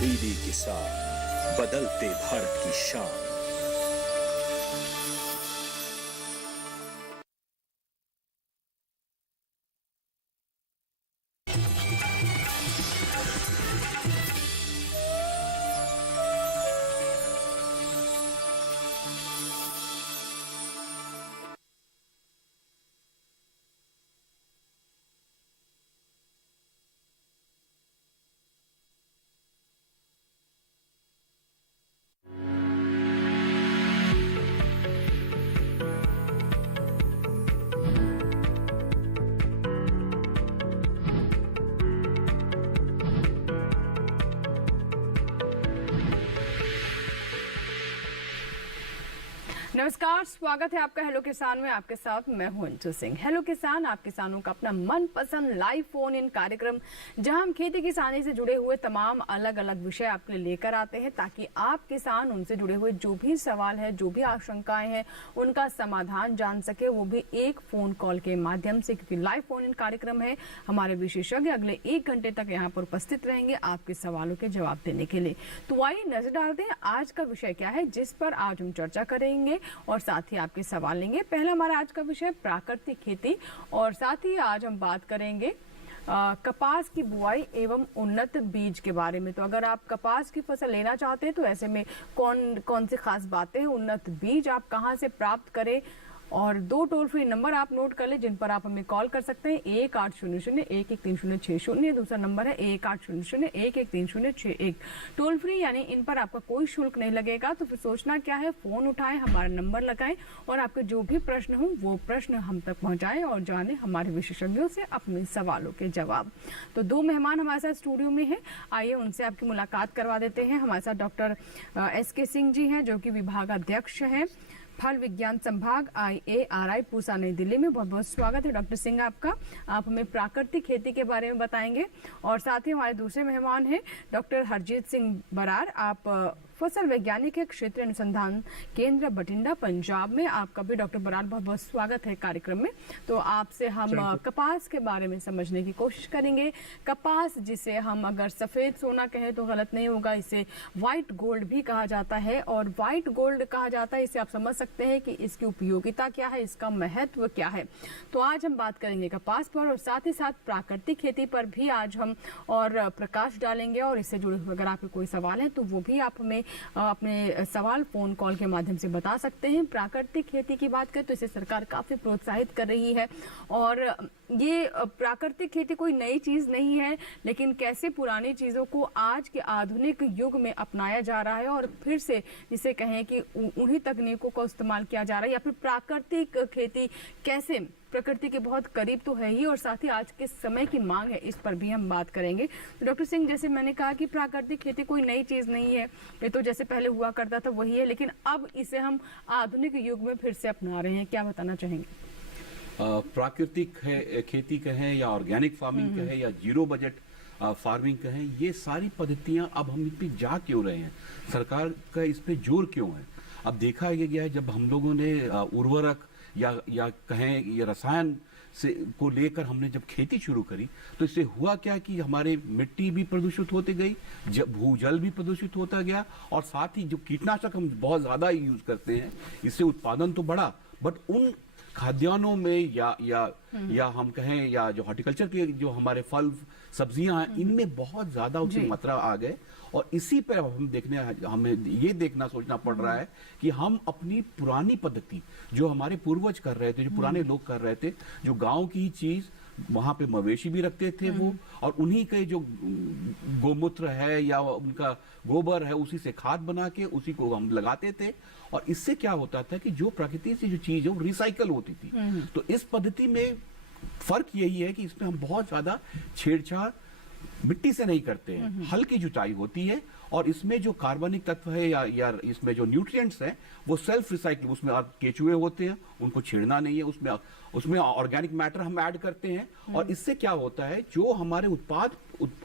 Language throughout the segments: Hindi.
डीडी किसान, बदलते भारत की शान। नमस्कार, स्वागत है आपका हेलो किसान में। आपके साथ मैं हूं अंशु सिंह। हेलो किसान, आप किसानों का अपना मनपसंद लाइव फोन इन कार्यक्रम, जहां हम खेती किसानी से जुड़े हुए तमाम अलग अलग विषय आपके लिए लेकर आते हैं, ताकि आप किसान उनसे जुड़े हुए जो भी सवाल है, जो भी आशंकाएं हैं, उनका समाधान जान सके, वो भी एक फोन कॉल के माध्यम से। क्योंकि लाइव फोन इन कार्यक्रम है, हमारे विशेषज्ञ अगले 1 घंटे तक यहाँ पर उपस्थित रहेंगे आपके सवालों के जवाब देने के लिए। तो आइए नजर डालते हैं आज का विषय क्या है, जिस पर आज हम चर्चा करेंगे और साथ ही आपके सवाल लेंगे। पहला हमारा आज का विषय प्राकृतिक खेती, और साथ ही आज हम बात करेंगे कपास की बुआई एवं उन्नत बीज के बारे में। तो अगर आप कपास की फसल लेना चाहते हैं तो ऐसे में कौन कौन सी खास बातें हैं, उन्नत बीज आप कहां से प्राप्त करें, और 2 टोल फ्री नंबर आप नोट कर लें जिन पर आप हमें कॉल कर सकते हैं। 1800-113060, दूसरा नंबर है 1800-113061। टोल फ्री यानी इन पर आपका कोई शुल्क नहीं लगेगा। तो फिर सोचना क्या है, फोन उठाएं, हमारा नंबर लगाएं और आपके जो भी प्रश्न हो वो प्रश्न हम तक पहुंचाएं और जाने हमारे विशेषज्ञों से अपने सवालों के जवाब। तो 2 मेहमान हमारे साथ स्टूडियो में है, आइए उनसे आपकी मुलाकात करवा देते हैं। हमारे साथ डॉक्टर SK सिंह जी हैं, जो कि विभागाध्यक्ष हैं फल विज्ञान संभाग IARI पूसा नई दिल्ली में। बहुत बहुत स्वागत है डॉक्टर सिंह आपका। आप हमें प्राकृतिक खेती के बारे में बताएंगे। और साथ ही हमारे दूसरे मेहमान हैं डॉक्टर हरजीत सिंह बरार, आप फसल वैज्ञानिक है, क्षेत्रीय अनुसंधान केंद्र बठिंडा पंजाब में। आपका भी डॉक्टर बरार बहुत बहुत स्वागत है कार्यक्रम में। तो आपसे हम कपास के बारे में समझने की कोशिश करेंगे। कपास, जिसे हम अगर सफेद सोना कहें तो गलत नहीं होगा, इसे व्हाइट गोल्ड भी कहा जाता है। और व्हाइट गोल्ड कहा जाता है, इसे आप समझ सकते हैं कि इसकी उपयोगिता क्या है, इसका महत्व क्या है। तो आज हम बात करेंगे कपास पर, और साथ ही साथ प्राकृतिक खेती पर भी आज हम और प्रकाश डालेंगे। और इससे जुड़े हुए अगर आपके कोई सवाल है तो वो भी आप हमें अपने सवाल फोन कॉल के माध्यम से बता सकते हैं। प्राकृतिक खेती की बात करें तो इसे सरकार काफी प्रोत्साहित कर रही है, और ये प्राकृतिक खेती कोई नई चीज नहीं है, लेकिन कैसे पुरानी चीजों को आज के आधुनिक युग में अपनाया जा रहा है, और फिर से जिसे कहें कि उन्हीं तकनीकों का इस्तेमाल किया जा रहा है, या फिर प्राकृतिक खेती कैसे प्रकृति के बहुत करीब तो है ही, और साथ ही आज के समय की मांग है, इस पर भी हम बात करेंगे। तो डॉक्टर सिंह, जैसे मैंने कहा कि प्राकृतिक खेती कोई नई चीज नहीं है, ये तो जैसे पहले हुआ करता था वही है, लेकिन अब इसे हम आधुनिक युग में फिर से अपना रहे हैं। क्या बताना चाहेंगे? प्राकृतिक खेती कहें या ऑर्गेनिक फार्मिंग कहें या जीरो बजट फार्मिंग कहें, ये सारी पद्धतियां अब हम इन पे जा क्यों रहे हैं, सरकार का इस पे जोर क्यों है? अब देखा गया है, जब हम लोगों ने उर्वरक या कहें ये रसायन से को लेकर हमने जब खेती शुरू करी, तो इससे हुआ क्या कि हमारे मिट्टी भी प्रदूषित होती गई, भूजल भी प्रदूषित होता गया, और साथ ही जो कीटनाशक हम बहुत ज्यादा यूज करते हैं, इससे उत्पादन तो बढ़ा, बट उन खाद्यान्नों में या हम कहें या जो हॉर्टिकल्चर के जो हमारे फल सब्जियां हैं, इनमें बहुत ज्यादा उसकी मात्रा आ गए। और इसी पर हमें ये देखना सोचना पड़ रहा है कि हम अपनी पुरानी पद्धति जो हमारे पूर्वज कर रहे थे, जो पुराने लोग कर रहे थे, जो गांव की चीज, वहां पे मवेशी भी रखते थे वो, और उन्हीं के जो गोमूत्र है या उनका गोबर है, उसी से खाद बना के उसी को हम लगाते थे। और इससे क्या होता था कि जो प्रकृति से जो चीज है वो रिसाइकल होती थी। तो इस पद्धति में फर्क यही है कि इसमें हम बहुत ज्यादा छेड़छाड़ मिट्टी से नहीं करते हैं, हल्की जुताई होती है, और इसमें जो कार्बनिक तत्व है या इसमें जो न्यूट्रिएंट्स हैं वो सेल्फ रिसाइकल, उसमें केचुए होते हैं, उनको छेड़ना नहीं है, उसमें ऑर्गेनिक मैटर हम ऐड करते हैं। और इससे क्या होता है, जो हमारे उत्पाद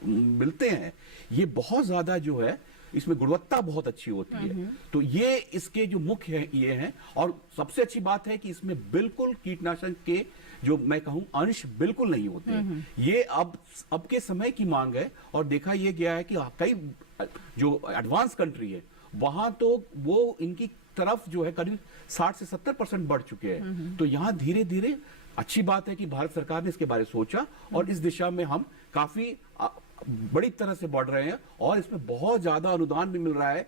मिलते हैं ये बहुत ज्यादा जो है, इसमें गुणवत्ता बहुत अच्छी होती है। तो ये इसके जो मुख्य है ये हैं। और सबसे अच्छी बात है कि इसमें बिल्कुल कीटनाशक के जो मैं कहूं अंश बिल्कुल नहीं होते हैं। ये अब के समय की मांग है और देखा ये गया है कि कई जो एडवांस कंट्री है वहां तो वो इनकी तरफ जो है करीब 60 से 70% बढ़ चुके हैं। तो यहाँ धीरे धीरे अच्छी बात है कि भारत सरकार ने इसके बारे में सोचा और इस दिशा में हम काफी बड़ी तरह से बढ़ रहे हैं और इसमें बहुत ज्यादा अनुदान भी मिल रहा है।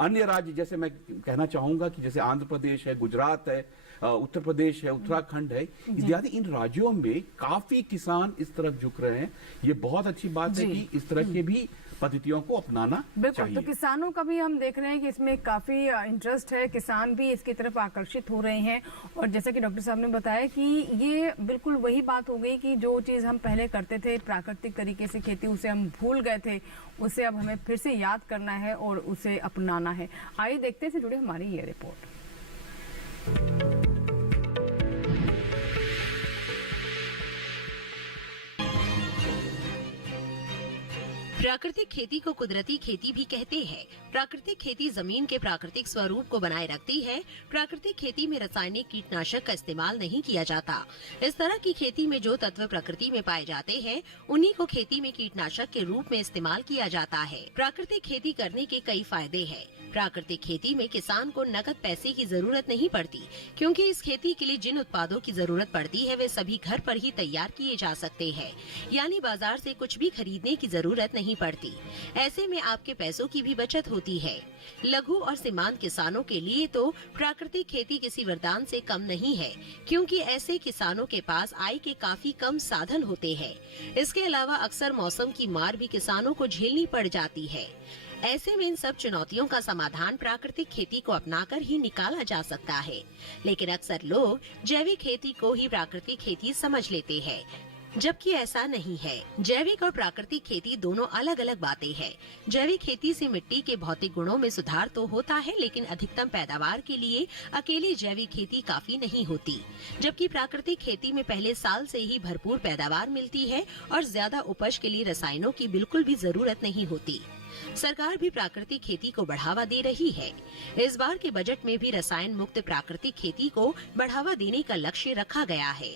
अन्य राज्य जैसे मैं कहना चाहूंगा कि जैसे आंध्र प्रदेश है, गुजरात है, उत्तर प्रदेश है, उत्तराखंड है इत्यादि, इन राज्यों में काफी किसान इस तरफ झुक रहे हैं। ये बहुत अच्छी बात है कि इस तरह के भी पद्धतियों को अपनाना चाहिए। तो किसानों का भी हम देख रहे हैं कि इसमें काफी इंटरेस्ट है, किसान भी इसकी तरफ आकर्षित हो रहे हैं। और जैसा कि डॉक्टर साहब ने बताया कि ये बिल्कुल वही बात हो गई कि जो चीज हम पहले करते थे प्राकृतिक तरीके से खेती, उसे हम भूल गए थे, उसे अब हमें फिर से याद करना है और उसे अपनाना है। आइए देखते से जुड़े हमारी ये रिपोर्ट। प्राकृतिक खेती को कुदरती खेती भी कहते हैं। प्राकृतिक खेती जमीन के प्राकृतिक स्वरूप को बनाए रखती है। प्राकृतिक खेती में रासायनिक कीटनाशक का इस्तेमाल नहीं किया जाता। इस तरह की खेती में जो तत्व प्रकृति में पाए जाते हैं उन्हीं को खेती में कीटनाशक के रूप में इस्तेमाल किया जाता है। प्राकृतिक खेती करने के कई फायदे हैं। प्राकृतिक खेती में किसान को नकद पैसे की जरूरत नहीं पड़ती, क्योंकि इस खेती के लिए जिन उत्पादों की जरूरत पड़ती है वे सभी घर पर ही तैयार किए जा सकते हैं, यानी बाजार से कुछ भी खरीदने की जरूरत नहीं पड़ती। ऐसे में आपके पैसों की भी बचत होती है। लघु और सीमांत किसानों के लिए तो प्राकृतिक खेती किसी वरदान से कम नहीं है, क्योंकि ऐसे किसानों के पास आय के काफी कम साधन होते हैं। इसके अलावा अक्सर मौसम की मार भी किसानों को झेलनी पड़ जाती है। ऐसे में इन सब चुनौतियों का समाधान प्राकृतिक खेती को अपनाकर ही निकाला जा सकता है। लेकिन अक्सर लोग जैविक खेती को ही प्राकृतिक खेती समझ लेते हैं, जबकि ऐसा नहीं है। जैविक और प्राकृतिक खेती दोनों अलग अलग बातें हैं। जैविक खेती से मिट्टी के भौतिक गुणों में सुधार तो होता है, लेकिन अधिकतम पैदावार के लिए अकेली जैविक खेती काफी नहीं होती। जबकि प्राकृतिक खेती में पहले साल से ही भरपूर पैदावार मिलती है और ज्यादा उपज के लिए रसायनों की बिल्कुल भी जरूरत नहीं होती। सरकार भी प्राकृतिक खेती को बढ़ावा दे रही है। इस बार के बजट में भी रसायन मुक्त प्राकृतिक खेती को बढ़ावा देने का लक्ष्य रखा गया है।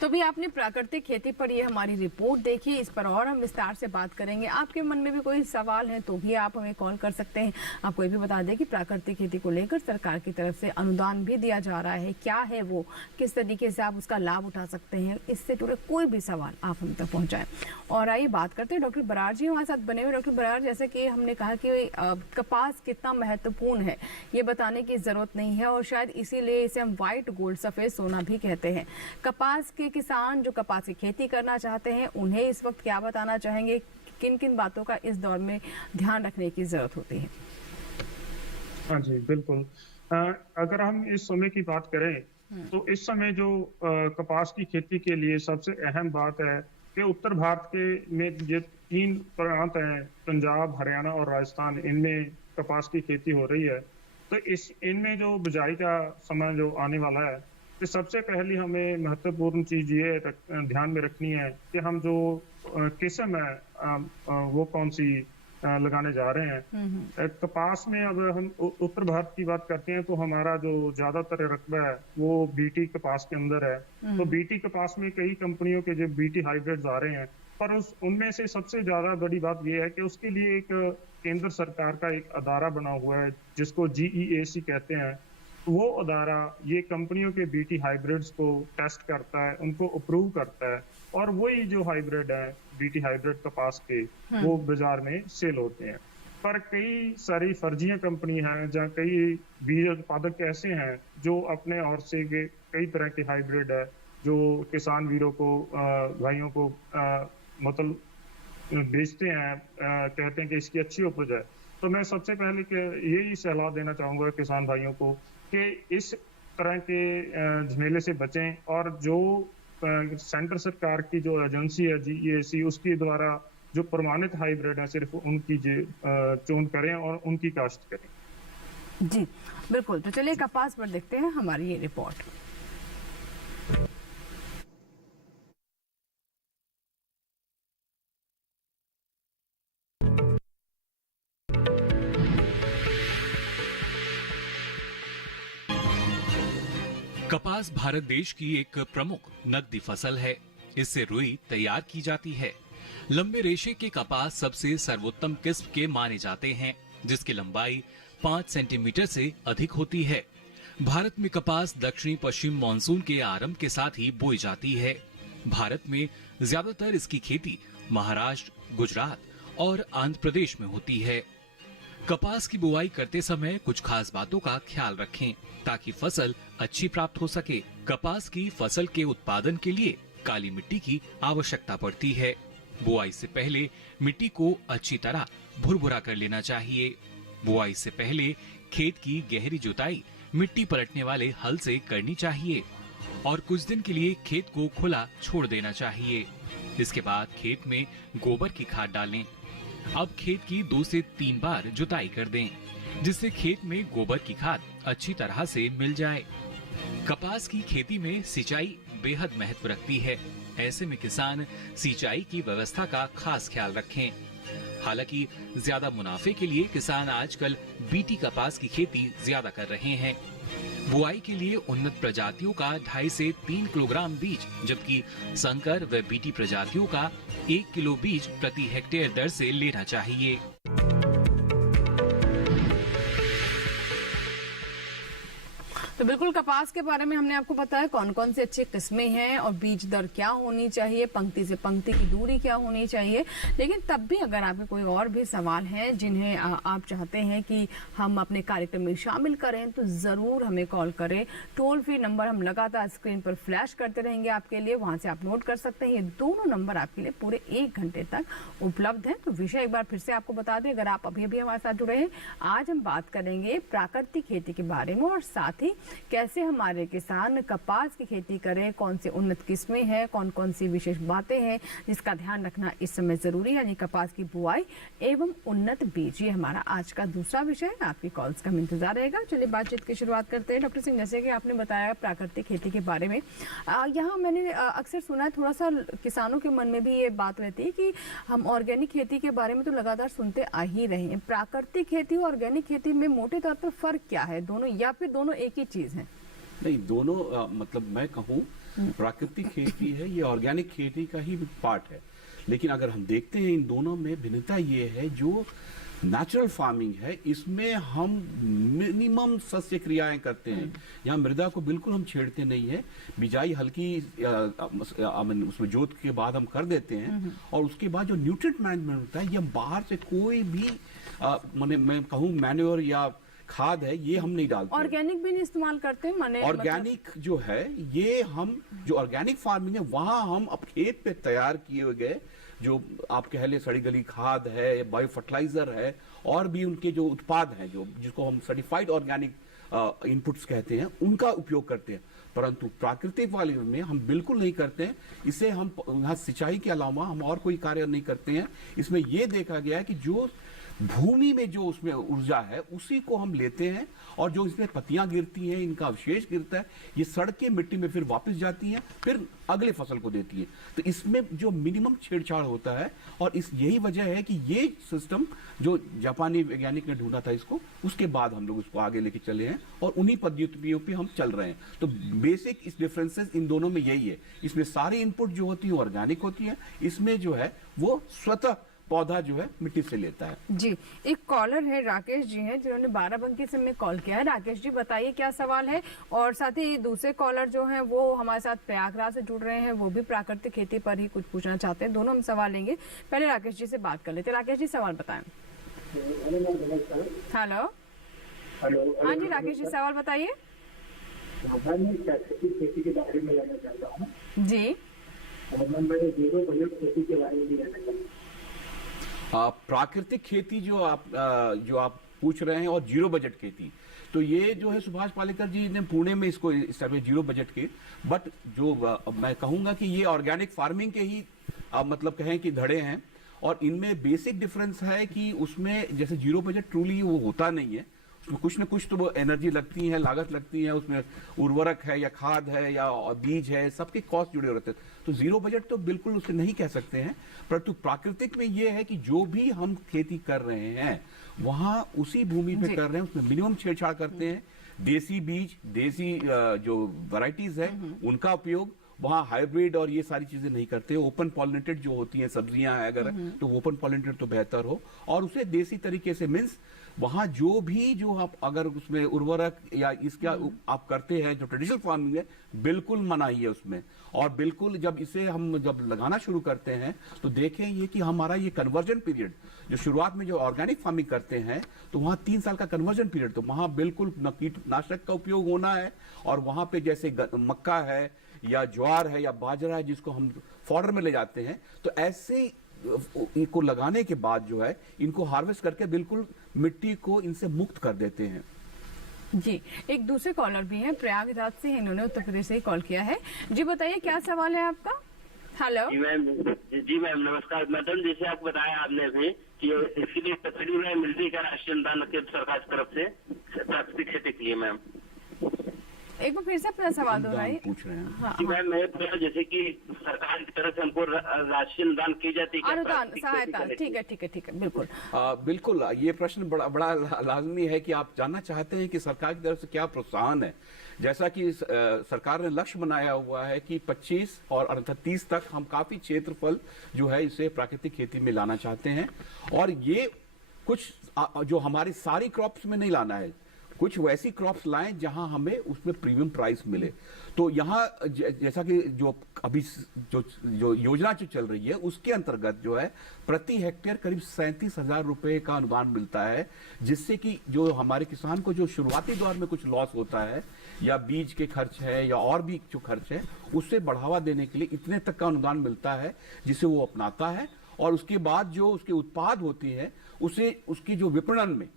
तो भी आपने प्राकृतिक खेती पर ये हमारी रिपोर्ट देखी, इस पर और हम विस्तार से बात करेंगे। आपके मन में भी कोई सवाल है तो भी आप हमें कॉल कर सकते हैं। आपको ये भी बता दें कि प्राकृतिक खेती को लेकर सरकार की तरफ से अनुदान भी दिया जा रहा है। क्या है वो, किस तरीके से आप उसका लाभ उठा सकते हैं, इससे जुड़े कोई भी सवाल आप हम तक पहुँचाएं। और आइए बात करते हैं, डॉक्टर बरार जी हमारे साथ बने हुए। डॉक्टर बरार, जैसे कि हमने कहा कि कपास कितना महत्वपूर्ण है ये बताने की जरूरत नहीं है, और शायद इसीलिए इसे हम व्हाइट गोल्ड, सफेद सोना भी कहते हैं। कपास के किसान जो कपास की खेती करना चाहते हैं उन्हें इस वक्त क्या बताना चाहेंगे, किन किन बातों का इस दौर में ध्यान रखने की जरूरत होती है? हाँ जी, बिल्कुल। अगर हम इस समय की बात करें तो इस समय जो कपास की खेती के लिए सबसे अहम बात है कि उत्तर भारत के में ये 3 प्रांत हैं, पंजाब, हरियाणा और राजस्थान, इनमें कपास की खेती हो रही है। तो इनमें जो बिजाई का समय जो आने वाला है, तो सबसे पहली हमें महत्वपूर्ण चीज ये ध्यान में रखनी है कि हम जो किस्म है वो कौन सी लगाने जा रहे हैं। कपास में अगर हम उत्तर भारत की बात करते हैं तो हमारा जो ज्यादातर रकबा है वो बीटी कपास के अंदर है। तो बीटी कपास में कई कंपनियों के जो बीटी हाइब्रिड्स आ रहे हैं, पर उनमें से सबसे ज्यादा बड़ी बात यह है कि उसके लिए एक केंद्र सरकार का एक अदारा बना हुआ है जिसको GEAC कहते हैं। वो अदारा ये कंपनियों के बीटी हाइब्रिड्स को टेस्ट करता है, उनको अप्रूव करता है, और वही जो हाइब्रिड है बीटी हाइब्रिड कपास के वो बाजार में सेल होते हैं। पर कई सारी फर्जियां कंपनी हैं जहाँ कई बीज उत्पादक ऐसे हैं जो अपने और से कई तरह के हाइब्रिड है जो किसान वीरों को भाइयों को मतलब बेचते हैं, कहते हैं कि इसकी अच्छी उपज है। तो मैं सबसे पहले यही सलाह देना चाहूंगा किसान भाइयों को कि इस तरह के झमेले से बचें, और जो सेंटर सरकार की जो एजेंसी है GEAC, उसके द्वारा जो प्रमाणित हाइब्रिड है सिर्फ उनकी चुन करें और उनकी काश्त करें। जी बिल्कुल। तो चलिए कपास पर देखते हैं हमारी ये रिपोर्ट। कपास भारत देश की एक प्रमुख नकदी फसल है। इससे रुई तैयार की जाती है। लंबे रेशे के कपास सबसे सर्वोत्तम किस्म के माने जाते हैं, जिसकी लंबाई 5 सेंटीमीटर से अधिक होती है। भारत में कपास दक्षिणी पश्चिम मानसून के आरंभ के साथ ही बोई जाती है। भारत में ज्यादातर इसकी खेती महाराष्ट्र, गुजरात और आंध्र प्रदेश में होती है। कपास की बुआई करते समय कुछ खास बातों का ख्याल रखें ताकि फसल अच्छी प्राप्त हो सके। कपास की फसल के उत्पादन के लिए काली मिट्टी की आवश्यकता पड़ती है। बुआई से पहले मिट्टी को अच्छी तरह भुरभुरा कर लेना चाहिए। बुआई से पहले खेत की गहरी जुताई मिट्टी पलटने वाले हल से करनी चाहिए और कुछ दिन के लिए खेत को खुला छोड़ देना चाहिए। इसके बाद खेत में गोबर की खाद डालें। अब खेत की 2 से 3 बार जुताई कर दें, जिससे खेत में गोबर की खाद अच्छी तरह से मिल जाए। कपास की खेती में सिंचाई बेहद महत्व रखती है। ऐसे में किसान सिंचाई की व्यवस्था का खास ख्याल रखें। हालांकि ज्यादा मुनाफे के लिए किसान आजकल बीटी कपास की खेती ज्यादा कर रहे हैं। बुआई के लिए उन्नत प्रजातियों का 2.5 से 3 किलोग्राम बीज, जबकि संकर व बीटी प्रजातियों का 1 किलो बीज प्रति हेक्टेयर दर से लेना चाहिए। तो बिल्कुल कपास के बारे में हमने आपको बताया कौन कौन सी अच्छी किस्में हैं और बीज दर क्या होनी चाहिए, पंक्ति से पंक्ति की दूरी क्या होनी चाहिए। लेकिन तब भी अगर आपके कोई और भी सवाल हैं जिन्हें आप चाहते हैं कि हम अपने कार्यक्रम में शामिल करें तो जरूर हमें कॉल करें। टोल फ्री नंबर हम लगातार स्क्रीन पर फ्लैश करते रहेंगे आपके लिए, वहां से आप नोट कर सकते हैं। ये दोनों नंबर आपके लिए पूरे 1 घंटे तक उपलब्ध है। तो विषय एक बार फिर से आपको बता दें, अगर आप अभी अभी हमारे साथ जुड़े हैं, आज हम बात करेंगे प्राकृतिक खेती के बारे में और साथ ही कैसे हमारे किसान कपास की खेती करें, कौन से उन्नत किस्में हैं, कौन कौन सी विशेष बातें हैं जिसका ध्यान रखना इस समय जरूरी है, यानी कपास की बुआई एवं उन्नत बीज। ये हमारा आज का दूसरा विषय है। आपकी कॉल्स का इंतजार रहेगा। चलिए बातचीत की शुरुआत करते हैं। डॉक्टर सिंह, जैसे कि आपने बताया प्राकृतिक खेती के बारे में, यहाँ मैंने अक्सर सुना है, थोड़ा सा किसानों के मन में भी ये बात रहती है कि हम ऑर्गेनिक खेती के बारे में तो लगातार सुनते आ ही रहे हैं। प्राकृतिक खेती और ऑर्गेनिक खेती में मोटे तौर पर फर्क क्या है, दोनों या फिर दोनों एक ही चीज है? नहीं, दोनों मतलब मैं कहूँ प्राकृतिक खेती है, ये ऑर्गेनिक खेती का ही पार्ट है। लेकिन अगर हम देखते हैं इन दोनों में भिन्नता ये है, जो नेचुरल फार्मिंग है इसमें हम मिनिमम सस्य क्रियाएं करते हैं। यहाँ मृदा को बिल्कुल हम छेड़ते नहीं है। बिजाई हल्की उसमें जोत के बाद हम कर देते हैं और उसके बाद जो न्यूट्रिएंट मैनेजमेंट होता है, ये हम बाहर से कोई भी मैं कहूँ मैन्योर या खाद है ये हम नहीं डालते। ऑर्गेनिक भी नहीं इस्तेमाल करते माने? ऑर्गेनिक जो है ये हम जो ऑर्गेनिक फार्मिंग है वहां हम अब खेत पे तैयार किए गए जो आप कह ले सड़ी गली खाद है, बायो फर्टिलाइजर है और भी उनके जो उत्पाद हैं जो जिसको हम सर्टिफाइड ऑर्गेनिक इनपुट्स कहते हैं, उनका उपयोग करते हैं। परंतु प्राकृतिक वाले में हम बिल्कुल नहीं करते हैं। इसे हम यहाँ सिंचाई के अलावा हम और कोई कार्य नहीं करते हैं। इसमें यह देखा गया है कि जो भूमि में जो उसमें ऊर्जा है उसी को हम लेते हैं और जो इसमें पत्तियां गिरती हैं, इनका अवशेष गिरता है, ये सड़ के मिट्टी में फिर वापस जाती हैं, फिर अगले फसल को देती है। तो इसमें जो मिनिमम छेड़छाड़ होता है और यही वजह है कि ये सिस्टम जो जापानी वैज्ञानिक ने ढूंढा था इसको, उसके बाद हम लोग उसको आगे लेके चले हैं और उन्हीं पद्धतियों पे हम चल रहे हैं। तो बेसिक इस डिफरेंसेस इन दोनों में यही है। इसमें सारी इनपुट जो होती है ऑर्गेनिक होती है, इसमें जो है वो स्वतः पौधा जो है मिट्टी से लेता है। जी, एक कॉलर है, राकेश जी हैं, जिन्होंने बाराबंकी से हमें कॉल किया है। राकेश जी बताइए क्या सवाल है। और साथ ही दूसरे कॉलर जो हैं वो हमारे साथ प्रयागराज से जुड़ रहे हैं, वो भी प्राकृतिक खेती पर ही कुछ पूछना चाहते हैं। दोनों हम सवाल लेंगे। पहले राकेश जी से बात कर लेते हैं। राकेश जी सवाल बताएं। हेलो, हाँ जी राकेश जी सवाल बताइए। खेती के बारे में जानना चाहता हूँ जी। मैं जीरो बजट खेती के बारे में जानना चाहता हूँ। प्राकृतिक खेती जो आप पूछ रहे हैं और जीरो बजट खेती, तो ये जो है सुभाष पालेकर जी ने पुणे में इसको इस्टेब्लिश जीरो बजट के, बट जो मैं कहूंगा कि ये ऑर्गेनिक फार्मिंग के ही मतलब कहें कि धड़े हैं और इनमें बेसिक डिफरेंस है कि उसमें जैसे जीरो बजट ट्रूली वो होता नहीं है, उसमें कुछ न कुछ तो वो एनर्जी लगती है, लागत लगती है, उसमें उर्वरक है या खाद है या बीज है, सबके कॉस्ट जुड़े रहते हैं। तो जीरो बजट तो बिल्कुल उसे नहीं कह सकते हैं, परंतु प्राकृतिक में ये है कि जो भी हम खेती कर रहे हैं वहां उसी भूमि पे कर रहे हैं, उसमें मिनिमम छेड़छाड़ करते हैं। देसी बीज, देसी जो वैरायटीज है उनका उपयोग, वहाँ हाइब्रिड और ये सारी चीजें नहीं करते। ओपन पॉलिनेटेड जो होती हैं सब्जियां है अगर तो ओपन पॉलिनेटेड तो बेहतर हो, और उसे देसी तरीके से मीन्स वहाँ जो भी जो आप अगर उसमें उर्वरक या इसका आप करते हैं जो ट्रेडिशनल फार्मिंग है, बिल्कुल मनाही है उसमें। और बिल्कुल जब इसे हम जब लगाना शुरू करते हैं तो देखें ये कि हमारा ये कन्वर्जन पीरियड जो शुरुआत में जो ऑर्गेनिक फार्मिंग करते हैं तो वहाँ 3 साल का कन्वर्जन पीरियड, तो वहाँ बिल्कुल न कीटनाशक का उपयोग होना है, और वहाँ पे जैसे मक्का है या ज्वार है या बाजरा है जिसको हम फॉडर में ले जाते हैं, तो ऐसे इनको लगाने के बाद जो है इनको हार्वेस्ट करके बिल्कुल मिट्टी को इनसे मुक्त कर देते हैं। जी, एक दूसरे कॉलर भी हैं, प्रयागराज से, इन्होंने उत्तर प्रदेश से ही कॉल किया है। जी बताइए क्या सवाल है आपका। हेलो जी मैम नमस्कार मैडम, जैसे आपको बताया आपने अभी कि इसके लिए सब्सिडी में मिलती है राष्ट्रीय अनुदान सरकार की तरफ से प्राकृतिक खेती के लिए मैम। एक बार फिर से अपना सवाल दोहराइए। पूछ रहे हैं हाँ, जी मैम, मैं पूछा जैसे कि सरकार की तरफ से हमको राष्ट्रीय अनुदान की जाती है, अनुदान सहायता, ठीक है ठीक है ठीक है, बिल्कुल बिल्कुल। ये प्रश्न बड़ा लाजमी है कि आप जानना चाहते हैं कि सरकार की तरफ से क्या प्रोत्साहन है। जैसा कि सरकार ने लक्ष्य बनाया हुआ है कि 25 और अर्थात 30 तक हम काफी क्षेत्रफल जो है इसे प्राकृतिक खेती में लाना चाहते हैं, और ये कुछ जो हमारी सारी क्रॉप्स में नहीं लाना है, कुछ वैसी क्रॉप्स लाएं जहां हमें उसमें प्रीमियम प्राइस मिले। तो यहाँ जैसा कि जो अभी जो योजना जो चल रही है उसके अंतर्गत जो है प्रति हेक्टेयर करीब 37,000 रुपए का अनुदान मिलता है, जिससे कि जो हमारे किसान को जो शुरुआती दौर में कुछ लॉस होता है या बीज के खर्च है या और भी जो खर्च है उससे बढ़ावा देने के लिए इतने तक का अनुदान मिलता है, जिसे वो अपनाता है। और उसके बाद जो उसके उत्पाद होती है उसे उसकी जो विपणन में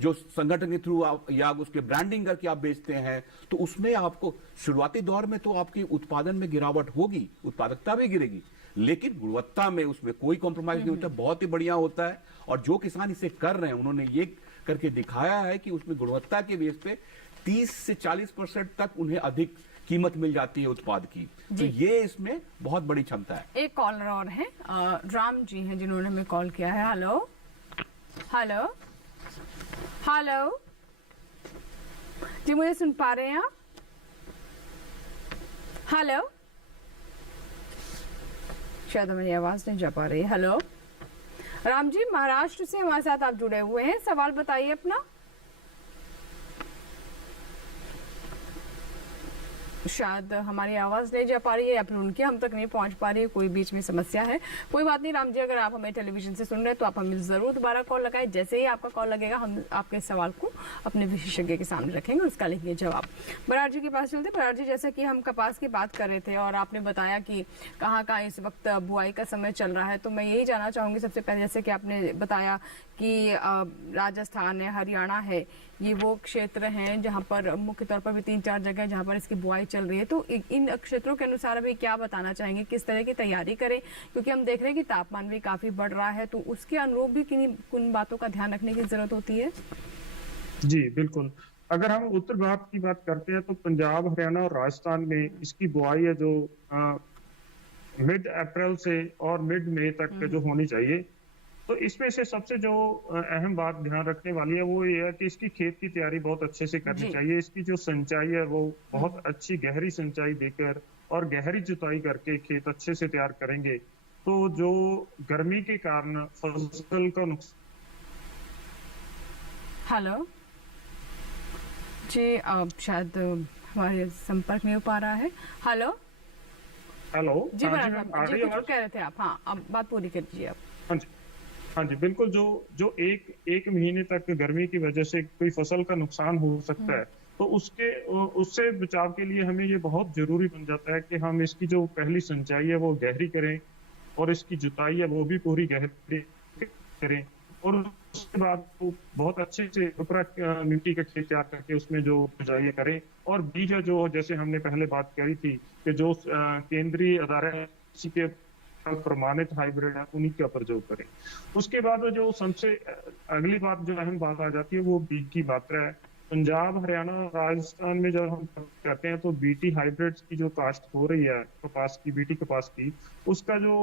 जो संगठन के थ्रू आप या उसके ब्रांडिंग करके आप बेचते हैं, तो उसमें आपको शुरुआती दौर में तो आपकी उत्पादन में गिरावट होगी, उत्पादकता भी गिरेगी, लेकिन गुणवत्ता में उसमें कोई कॉम्प्रोमाइज नहीं होता, बहुत ही बढ़िया होता है। और जो किसान इसे कर रहे हैं उन्होंने ये करके दिखाया है कि उसमें गुणवत्ता के बेस पे 30 से 40% तक उन्हें अधिक कीमत मिल जाती है उत्पाद की। तो ये इसमें बहुत बड़ी क्षमता है। एक कॉलर और है, राम जी हैं जिन्होंने हमें कॉल किया है। हेलो हेलो हेलो जी, मुझे सुन पा रहे हैं आप? हेलो, शायद हमारी आवाज नहीं जा पा रही। हेलो राम जी, महाराष्ट्र से हमारे साथ आप जुड़े हुए हैं, सवाल बताइए अपना। शायद हमारी आवाज नहीं जा पा रही है या फिर उनकी हम तक नहीं पहुंच पा रही है, कोई बीच में समस्या है। कोई बात नहीं राम जी, अगर आप हमें टेलीविजन से सुन रहे हैं तो आप हमें जरूर दोबारा कॉल लगाएं। जैसे ही आपका कॉल लगेगा हम आपके सवाल को अपने विशेषज्ञ के सामने रखेंगे और उसका लेंगे जवाब। बराड़ जी के पास चलते। बराड़ जी, जैसा कि हम कपास की बात कर रहे थे और आपने बताया कि कहाँ कहाँ इस वक्त बुआई का समय चल रहा है, तो मैं यही जानना चाहूंगी सबसे पहले, जैसे कि आपने बताया कि राजस्थान है, हरियाणा है, ये वो क्षेत्र हैं जहाँ पर मुख्य तौर पर भी 3-4 जगह जहाँ पर इसकी बुआई चल रही है। तो इन क्षेत्रों के अनुसार अभी क्या बताना चाहेंगे, किस तरह की तैयारी करें, क्योंकि हम देख रहे हैं कि तापमान भी काफी बढ़ रहा है, तो उसके अनुरूप भी किन बातों का ध्यान रखने की जरूरत होती है? जी बिल्कुल। अगर हम उत्तर भारत की बात करते हैं तो पंजाब, हरियाणा और राजस्थान में इसकी बुआई है जो मिड अप्रैल से और मिड मई तक जो होनी चाहिए। तो इसमें से सबसे जो अहम बात ध्यान रखने वाली है वो ये है कि इसकी खेत की तैयारी बहुत अच्छे से करनी चाहिए। इसकी जो सिंचाई है वो बहुत अच्छी गहरी सिंचाई देकर और गहरी जुताई करके खेत अच्छे से तैयार करेंगे, तो जो गर्मी के कारण फसल का नुकसान। हेलो जी, शायद हमारे संपर्क नहीं हो पा रहा है। हेलो हेलो जी, कुछ कह रहे थे आप? हाँ, अब बात पूरी कर दीजिए आप। हाँ जी बिल्कुल। जो एक महीने तक गर्मी की वजह से कोई फसल का नुकसान हो सकता है, तो उससे बचाव के लिए हमें ये बहुत जरूरी बन जाता है कि हम इसकी जो पहली सिंचाई है वो गहरी करें और इसकी जुताई है वो भी पूरी गहरी करें, और उसके बाद वो बहुत अच्छे से ऊपर मिट्टी का खेत तैयार करके उसमें जो बिजाई करें। और बीज है जो जैसे हमने पहले बात करी थी कि जो केंद्रीय अदारा है, इसी के प्रमाणित हाइब्रिड है उन्हीं के ऊपर जो करें। उसके बाद जो सबसे अगली बात जो अहम बात आ जाती है वो बीज की मात्रा है। पंजाब, हरियाणा, राजस्थान में जब हम कहते हैं तो बीटी हाइब्रिड्स की जो काश्त हो रही है कपास की, बीटी कपास की, उसका जो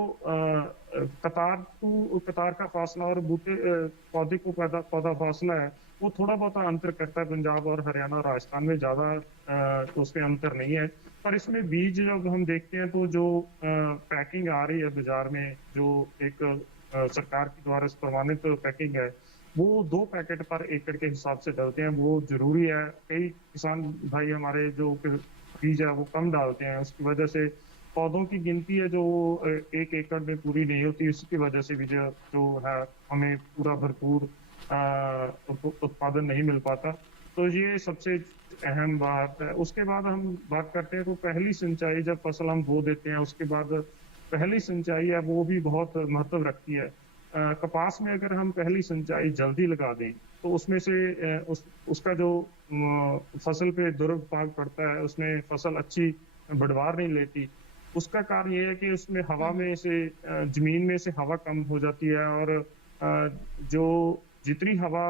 कतार का फासला और बूटे पौधे को पौधा फासला है वो थोड़ा बहुत अंतर करता है पंजाब और हरियाणा और राजस्थान में, ज्यादा तो उसमें अंतर नहीं है। पर इसमें बीज जब हम देखते हैं तो जो पैकिंग आ रही है बाजार में, जो एक सरकार के द्वारा प्रमाणित पैकिंग है, वो 2 पैकेट पर एकड़ के हिसाब से डालते हैं, वो जरूरी है। कई किसान भाई हमारे जो बीज है वो कम डालते हैं, उसकी वजह से पौधों की गिनती है जो 1 एकड़ में पूरी नहीं होती, उसकी वजह से भी जो है हमें पूरा भरपूर उत्पादन नहीं मिल पाता। तो ये सबसे अहम बात है। उसके बाद हम बात करते हैं तो पहली सिंचाई, जब फसल हम बो देते हैं उसके बाद पहली सिंचाई है वो भी बहुत महत्व रखती है। कपास में अगर हम पहली सिंचाई जल्दी लगा दें तो उसमें से उसका जो फसल पे दुर्भाग पड़ता है, उसमें फसल अच्छी बढ़वार नहीं लेती। उसका कारण ये है कि उसमें हवा में से जमीन में से हवा कम हो जाती है और जो जितनी हवा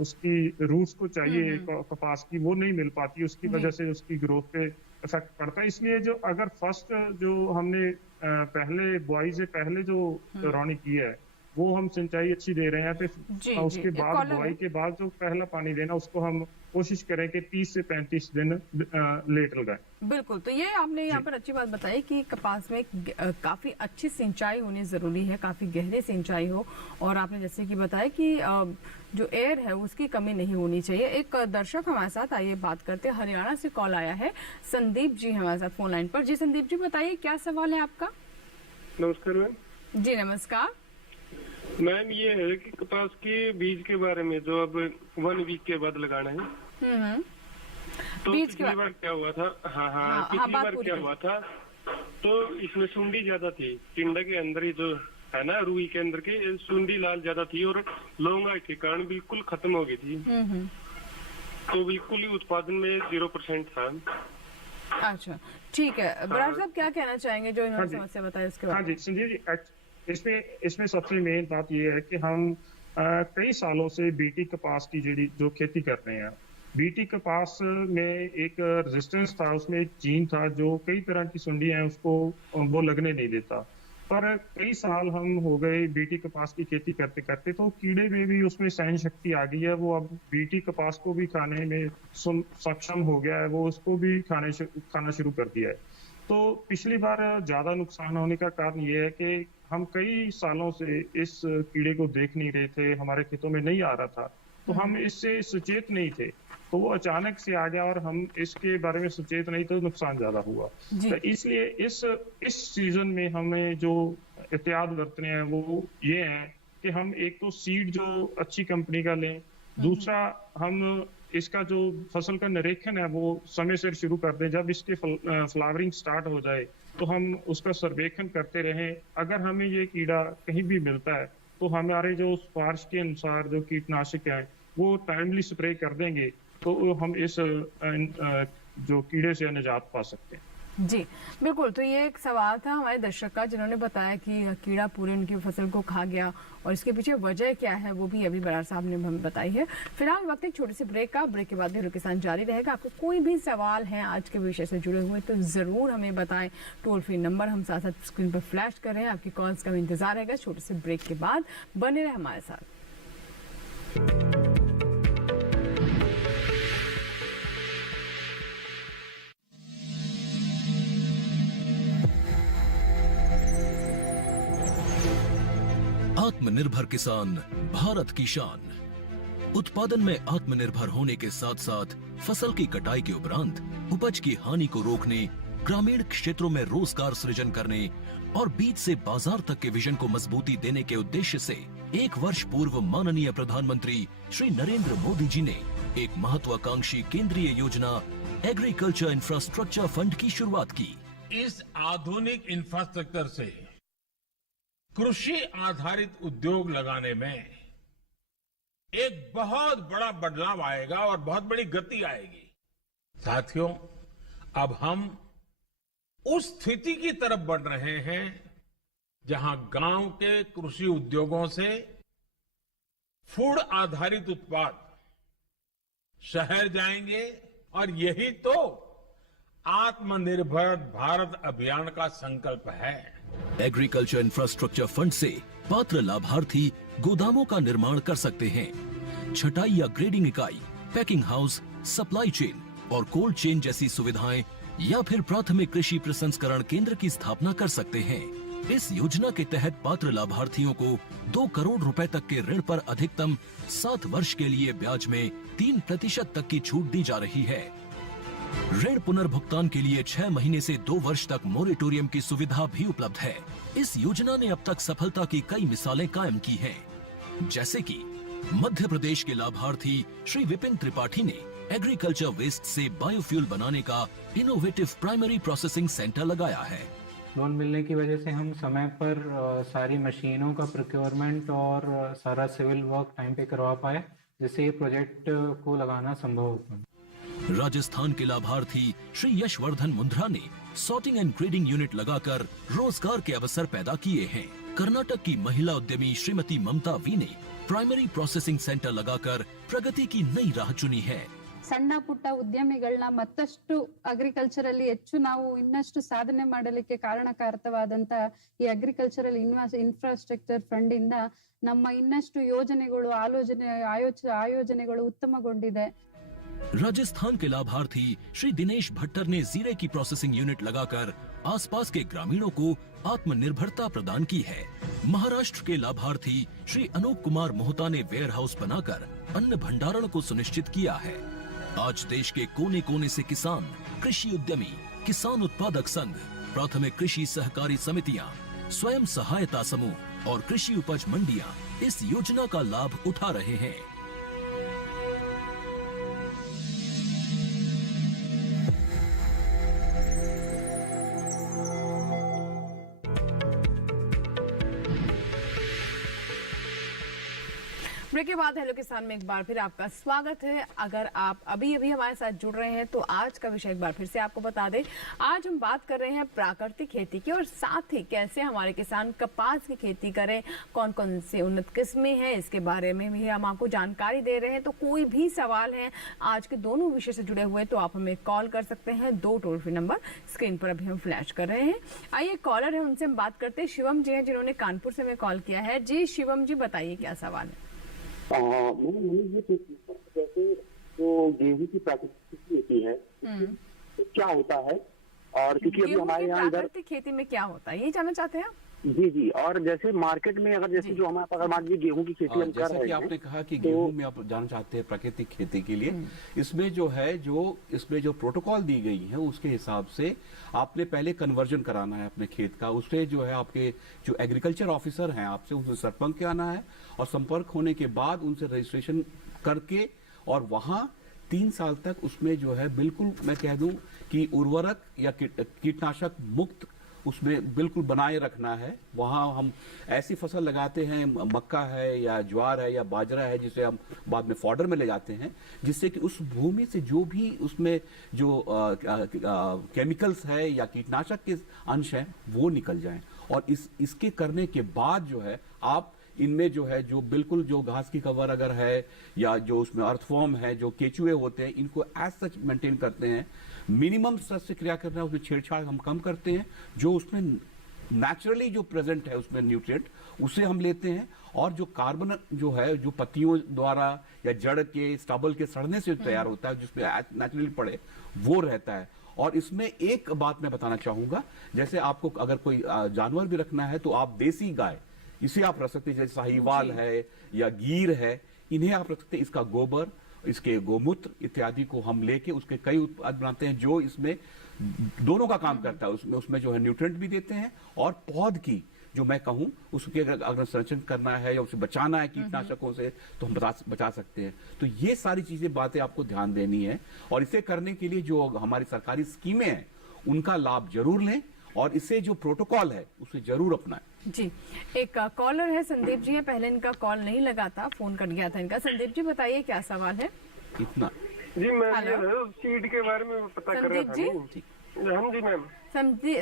उसकी रूट्स को चाहिए कपास की वो नहीं मिल पाती, उसकी वजह से उसकी ग्रोथ पे इफेक्ट पड़ता है। इसलिए जो अगर फर्स्ट जो हमने पहले बुआई से पहले जो रौनी की है वो हम सिंचाई अच्छी दे रहे हैं, तो उसके बाद बुआई के बाद जो पहला पानी देना उसको हम कोशिश करें कि 30 से 35 दिन लेट लगाएं। बिल्कुल, तो ये आपने यहाँ पर अच्छी बात बताई कि कपास में काफी अच्छी सिंचाई होनी जरूरी है, काफी गहरी सिंचाई हो, और आपने जैसे कि बताया कि जो एयर है उसकी कमी नहीं होनी चाहिए। एक दर्शक हमारे साथ, आइए बात करते हैं। हरियाणा से कॉल आया है, संदीप जी हमारे साथ फोन लाइन पर। जी संदीप जी बताइए क्या सवाल है आपका। नमस्कार मैम। जी नमस्कार मैम, ये है कि कपास के बीज के बारे में जो अब 1 वीक के बाद लगाना है, तो बीज पिछली बार क्या हुआ था, पिछली बार क्या हुआ था, तो इसमें सुंडी ज्यादा थी, टिंडा के अंदर ही जो है ना, रुई के अंदर के सुंडी लाल ज्यादा थी और लौंगाई के कारण बिल्कुल खत्म हो गई थी, तो बिल्कुल ही उत्पादन में 0% था। अच्छा ठीक है, बराड़ साहब क्या कहना चाहेंगे जो इन्होंने समस्या बताई उसके बाद। हाँ जी संजीव जी, इसमें सबसे मेन बात ये है कि हम कई सालों से बीटी कपास की जो खेती कर रहे हैं। बीटी कपास में एक रेजिस्टेंस था, उसमें एक जीन था जो कई तरह की सुंडी हैं उसको वो लगने नहीं देता। पर कई साल हम हो गए बीटी कपास की खेती करते करते, तो कीड़े में भी उसमें सहन शक्ति आ गई है, वो अब बीटी कपास को भी खाने में सक्षम हो गया है, वो उसको भी खाना शुरू कर दिया है। तो पिछली बार ज्यादा नुकसान होने का कारण ये है कि हम कई सालों से इस कीड़े को देख नहीं रहे थे, हमारे खेतों में नहीं आ रहा था, तो हम इससे सचेत नहीं थे, तो वो अचानक से आ गया और हम इसके बारे में सचेत नहीं, तो नुकसान ज्यादा हुआ। तो इसलिए इस सीजन में हमें जो एहतियात बरतने हैं वो ये है कि हम एक तो सीड जो अच्छी कंपनी का लें, दूसरा हम इसका जो फसल का निरीक्षण है वो समय से शुरू कर दें। जब इसके फ्लावरिंग स्टार्ट हो जाए तो हम उसका सर्वेक्षण करते रहें। अगर हमें ये कीड़ा कहीं भी मिलता है तो हमारे जो सिफारिश के अनुसार जो कीटनाशक है वो टाइमली स्प्रे कर देंगे, तो हम इस जो कीड़े से निजात पा सकते हैं। जी बिल्कुल, तो ये एक सवाल था हमारे दर्शक का जिन्होंने बताया कि कीड़ा पूरे उनकी फसल को खा गया और इसके पीछे वजह क्या है वो भी अभी बराड़ साहब ने हमें बताई है। फिलहाल वक्त एक छोटी सी ब्रेक का, ब्रेक के बाद भी किसान जारी रहेगा। आपको कोई भी सवाल है आज के विषय से जुड़े हुए तो जरूर हमें बताएं। टोल फ्री नंबर हम साथ साथ स्क्रीन पर फ्लैश कर रहे हैं, आपकी कॉल्स का भी इंतजार रहेगा। छोटे से ब्रेक के बाद बने रहे हमारे साथ। आत्मनिर्भर किसान भारत की शान। उत्पादन में आत्मनिर्भर होने के साथ साथ फसल की कटाई के उपरांत उपज की हानि को रोकने, ग्रामीण क्षेत्रों में रोजगार सृजन करने और बीज से बाजार तक के विजन को मजबूती देने के उद्देश्य से 1 वर्ष पूर्व माननीय प्रधानमंत्री श्री नरेंद्र मोदी जी ने एक महत्वाकांक्षी केंद्रीय योजना एग्रीकल्चर इंफ्रास्ट्रक्चर फंड की शुरुआत की। इस आधुनिक इंफ्रास्ट्रक्चर से कृषि आधारित उद्योग लगाने में एक बहुत बड़ा बदलाव आएगा और बहुत बड़ी गति आएगी। साथियों, अब हम उस स्थिति की तरफ बढ़ रहे हैं जहां गांव के कृषि उद्योगों से फूड आधारित उत्पाद शहर जाएंगे और यही तो आत्मनिर्भर भारत अभियान का संकल्प है। एग्रीकल्चर इंफ्रास्ट्रक्चर फंड से पात्र लाभार्थी गोदामों का निर्माण कर सकते हैं। छटाई या ग्रेडिंग इकाई, पैकिंग हाउस, सप्लाई चेन और कोल्ड चेन जैसी सुविधाएं या फिर प्राथमिक कृषि प्रसंस्करण केंद्र की स्थापना कर सकते हैं। इस योजना के तहत पात्र लाभार्थियों को 2 करोड़ रुपए तक के ऋण पर अधिकतम 7 वर्ष के लिए ब्याज में 3% तक की छूट दी जा रही है। ऋण पुनर्भुगतान के लिए 6 महीने से 2 वर्ष तक मोरेटोरियम की सुविधा भी उपलब्ध है। इस योजना ने अब तक सफलता की कई मिसालें कायम की हैं, जैसे कि मध्य प्रदेश के लाभार्थी श्री विपिन त्रिपाठी ने एग्रीकल्चर वेस्ट से बायोफ्यूल बनाने का इनोवेटिव प्राइमरी प्रोसेसिंग सेंटर लगाया है। लोन मिलने की वजह से हम समय पर सारी मशीनों का प्रोक्योरमेंट और सारा सिविल वर्क टाइम पे करवा पाए, जिससे ये प्रोजेक्ट को लगाना संभव हो पाए। राजस्थान के लाभार्थी श्री यशवर्धन मुंद्रा ने सॉर्टिंग एंड ग्रेडिंग यूनिट लगाकर रोजगार के अवसर पैदा किए हैं। कर्नाटक की महिला उद्यमी श्रीमती ममता वी ने प्राइमरी प्रोसेसिंग सेंटर लगाकर प्रगति की नई राह चुनी है। ಸಣ್ಣ ಪುಟ್ಟ ಉದ್ಯಮಿಗಳನ್ನ ಮತ್ತಷ್ಟು ಅಗ್ರಿಕಲ್ಚರಲ್ಲಿ ಹೆಚ್ಚು ನಾವು ಇನ್ನಷ್ಟು ಸಾಧನೆ ಮಾಡಲಿಕ್ಕೆ ಕಾರಣಕಾರಕವಾದಂತ ಈ ಅಗ್ರಿಕಲ್ಚರಲ್ ಇನ್ಫ್ರಾಸ್ಟ್ರಕ್ಚರ್ ಫಂಡ್ ಇಂದ ನಮ್ಮ ಇನ್ನಷ್ಟು ಯೋಜನೆಗಳು ಆಯೋಜನೆಗಳು ಉತ್ತಮಗೊಂಡಿದೆ। राजस्थान के लाभार्थी श्री दिनेश भट्टर ने जीरे की प्रोसेसिंग यूनिट लगाकर आसपास के ग्रामीणों को आत्मनिर्भरता प्रदान की है। महाराष्ट्र के लाभार्थी श्री अनूप कुमार मोहता ने वेयर हाउस बनाकर अन्न भंडारण को सुनिश्चित किया है। आज देश के कोने कोने से किसान, कृषि उद्यमी, किसान उत्पादक संघ, प्राथमिक कृषि सहकारी समितियां, स्वयं सहायता समूह और कृषि उपज मंडियां इस योजना का लाभ उठा रहे हैं। ब्रेक के बाद हेलो किसान में एक बार फिर आपका स्वागत है। अगर आप अभी अभी हमारे साथ जुड़ रहे हैं तो आज का विषय एक बार फिर से आपको बता दें। आज हम बात कर रहे हैं प्राकृतिक खेती की और साथ ही कैसे हमारे किसान कपास की खेती करें, कौन कौन से उन्नत किस्में हैं, इसके बारे में भी हम आपको जानकारी दे रहे हैं। तो कोई भी सवाल है आज के दोनों विषय से जुड़े हुए तो आप हमें कॉल कर सकते हैं। 2 टोल फ्री नंबर स्क्रीन पर अभी हम फ्लैश कर रहे हैं। आइए कॉलर है, उनसे हम बात करते हैं। शिवम जी हैं जिन्होंने कानपुर से हमें कॉल किया है। जी शिवम जी, बताइए क्या सवाल है। जैसे जो गेहूं की प्राकृतिक खेती है तो क्या होता है, और क्योंकि अभी हमारे यहाँ इधर प्राकृतिक खेती में क्या होता है ये जानना चाहते हैं आप? जी, और जैसे मार्केट में अगर जैसे जो हमारे अगर मान लीजिए गेहूं की खेती हम कर रहे हैं, जैसा कि आपने कहा कि गेहूं में आप जानना चाहते हैं प्राकृतिक खेती के लिए, इसमें जो है इसमें जो प्रोटोकॉल दी गई है उसके हिसाब से आपने पहले कन्वर्जन कराना है अपने खेत का। उससे जो है आपके जो एग्रीकल्चर ऑफिसर हैं आपसे उनसे संपर्क कराना है और संपर्क होने के बाद उनसे रजिस्ट्रेशन करके और वहां 3 साल तक उसमें जो है बिल्कुल मैं कह दूं कि उर्वरक या कीटनाशक मुक्त उसमें बिल्कुल बनाए रखना है। वहां हम ऐसी फसल लगाते हैं, मक्का है या ज्वार है या बाजरा है, जिसे हम बाद में फॉडर में ले जाते हैं, जिससे कि उस भूमि से जो भी उसमें जो केमिकल्स है या कीटनाशक के अंश हैं वो निकल जाएं। और इसके करने के बाद जो है आप इनमें जो है जो बिल्कुल जो घास की कवर अगर है या जो उसमें अर्थवॉर्म है, जो केचुए होते हैं, इनको एज सच मेंटेन करते हैं। मिनिमम स्तर से क्रिया करना है, उसमें छेड़छाड़ हम कम करते हैं। जो उसमें नेचुरली जो प्रेजेंट है उसमें न्यूट्रिएंट उसे हम लेते हैं, और जो कार्बन जो है जो पत्तियों द्वारा या जड़ के स्टबल के सड़ने से तैयार होता है जिसमें नेचुरली पड़े वो रहता है। और इसमें एक बात मैं बताना चाहूंगा, जैसे आपको अगर कोई जानवर भी रखना है तो आप देसी गाय इसे आप रख सकते हैं, जैसे साहिवाल है या गीर है, इन्हें आप रख सकते हैं। इसका गोबर, इसके गोमूत्र इत्यादि को हम लेके उसके कई उत्पाद बनाते हैं जो इसमें दोनों का काम करता है। उसमें जो है न्यूट्रिएंट भी देते हैं और पौध की जो मैं कहूं उसके अगर संरक्षण करना है या उसे बचाना है कीटनाशकों से तो हम बचा सकते हैं। तो ये सारी चीजें बातें आपको ध्यान देनी है, और इसे करने के लिए जो हमारी सरकारी स्कीमें हैं उनका लाभ जरूर लें और इसे जो प्रोटोकॉल है उसे जरूर अपनाएं। जी, एक कॉलर है, संदीप जी है। पहले इनका कॉल नहीं लगा था, फोन कट गया था इनका। संदीप जी बताइए क्या सवाल है। इतना जी मैं सीड के बारे में पता कर रहा था। जी मैम।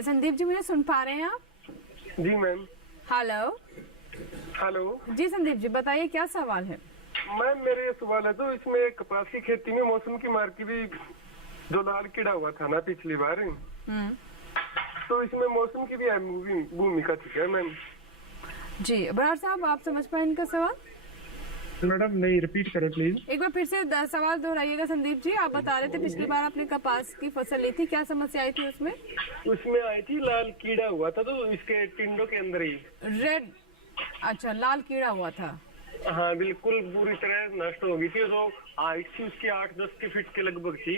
संदीप जी मुझे सुन पा रहे हैं आप? जी मैम। हेलो हेलो जी संदीप जी, बताइए क्या सवाल है। मैम मेरे ये सवाल है, तो इसमें कपास की खेती में मौसम की मार की भी जो लाल कीड़ा हुआ था ना पिछली बार, तो इसमें मौसम की भी अहम भूमिका थी क्या मैम? जी बराड़ साहब, आप समझ पाए इनका सवाल? मैडम नहीं, रिपीट करें प्लीज। एक बार फिर से सवाल दोहराइएगा संदीप जी। आप बता रहे थे पिछली बार आपने कपास की फसल ली थी, क्या समस्या आई थी उसमें? उसमें आई थी लाल कीड़ा हुआ था, तो इसके टिंडों के अंदर ही रेड, अच्छा लाल कीड़ा हुआ था। हाँ बिल्कुल पूरी तरह नष्ट हो गई थी। तो हाइट थी उसकी 8-10 फीट के लगभग थी,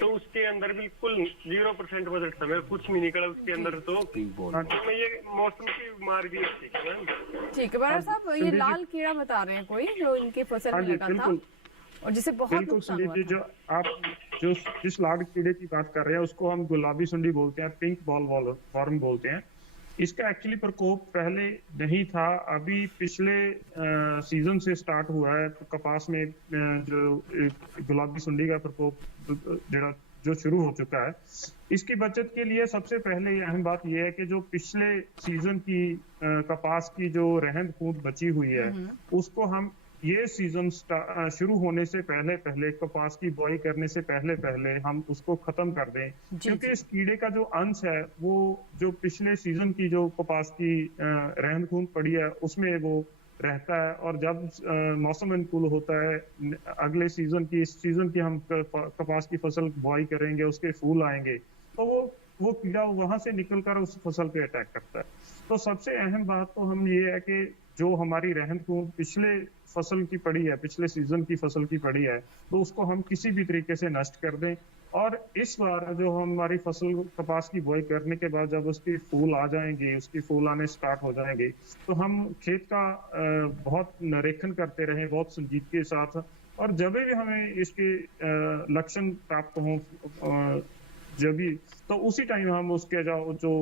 तो उसके अंदर बिल्कुल 0% बजट था, मेरा कुछ नहीं निकला उसके अंदर। तो मैं ये मौसम की मार दी थी। ठीक है बराड़ साहब, ये लाल कीड़ा बता रहे हैं कोई जो इनके फसल में लगा था और जिसे बहुत नुकसान हुआ था। जो आप जो जिस लाल कीड़े की बात कर रहे हैं उसको हम गुलाबी सुंडी बोलते हैं, पिंक बॉल वॉर्म बोलते हैं। इसका एक्चुअली प्रकोप पहले नहीं था, अभी पिछले सीजन से स्टार्ट हुआ है। तो कपास में जो गुलाबी सुंडी का प्रकोप जो शुरू हो चुका है, इसकी बचत के लिए सबसे पहले अहम बात यह है कि जो पिछले सीजन की कपास की जो रहंद खूंद बची हुई है उसको हम ये सीजन शुरू होने से पहले कपास की बुआई करने से पहले हम उसको खत्म कर दें, क्योंकि इस कीड़े का जो अंश है वो जो पिछले सीजन की जो कपास की रहंद खूंद पड़ी है उसमें वो रहता है। और जब मौसम अनुकूल होता है अगले सीजन की, इस सीजन की हम कपास की फसल बुआई करेंगे, उसके फूल आएंगे, तो वो कीड़ा वहां से निकलकर उस फसल पे अटैक करता है। तो सबसे अहम बात तो हम ये है कि जो हमारी रहंद खूंद पिछले फसल की पड़ी है, पिछले सीजन की फसल की पड़ी है, तो उसको हम किसी भी तरीके से नष्ट कर दें। और इस बार जो हमारी फसल कपास की बुआई करने के बाद जब उसकी फूल आ जाएंगे, उसकी फूल आने स्टार्ट हो जाएंगे, तो हम खेत का बहुत निरीक्षण करते रहें बहुत संजीदगी के साथ। और जब भी हमें इसके लक्षण प्राप्त हों जब भी, तो उसी टाइम हम उसके जो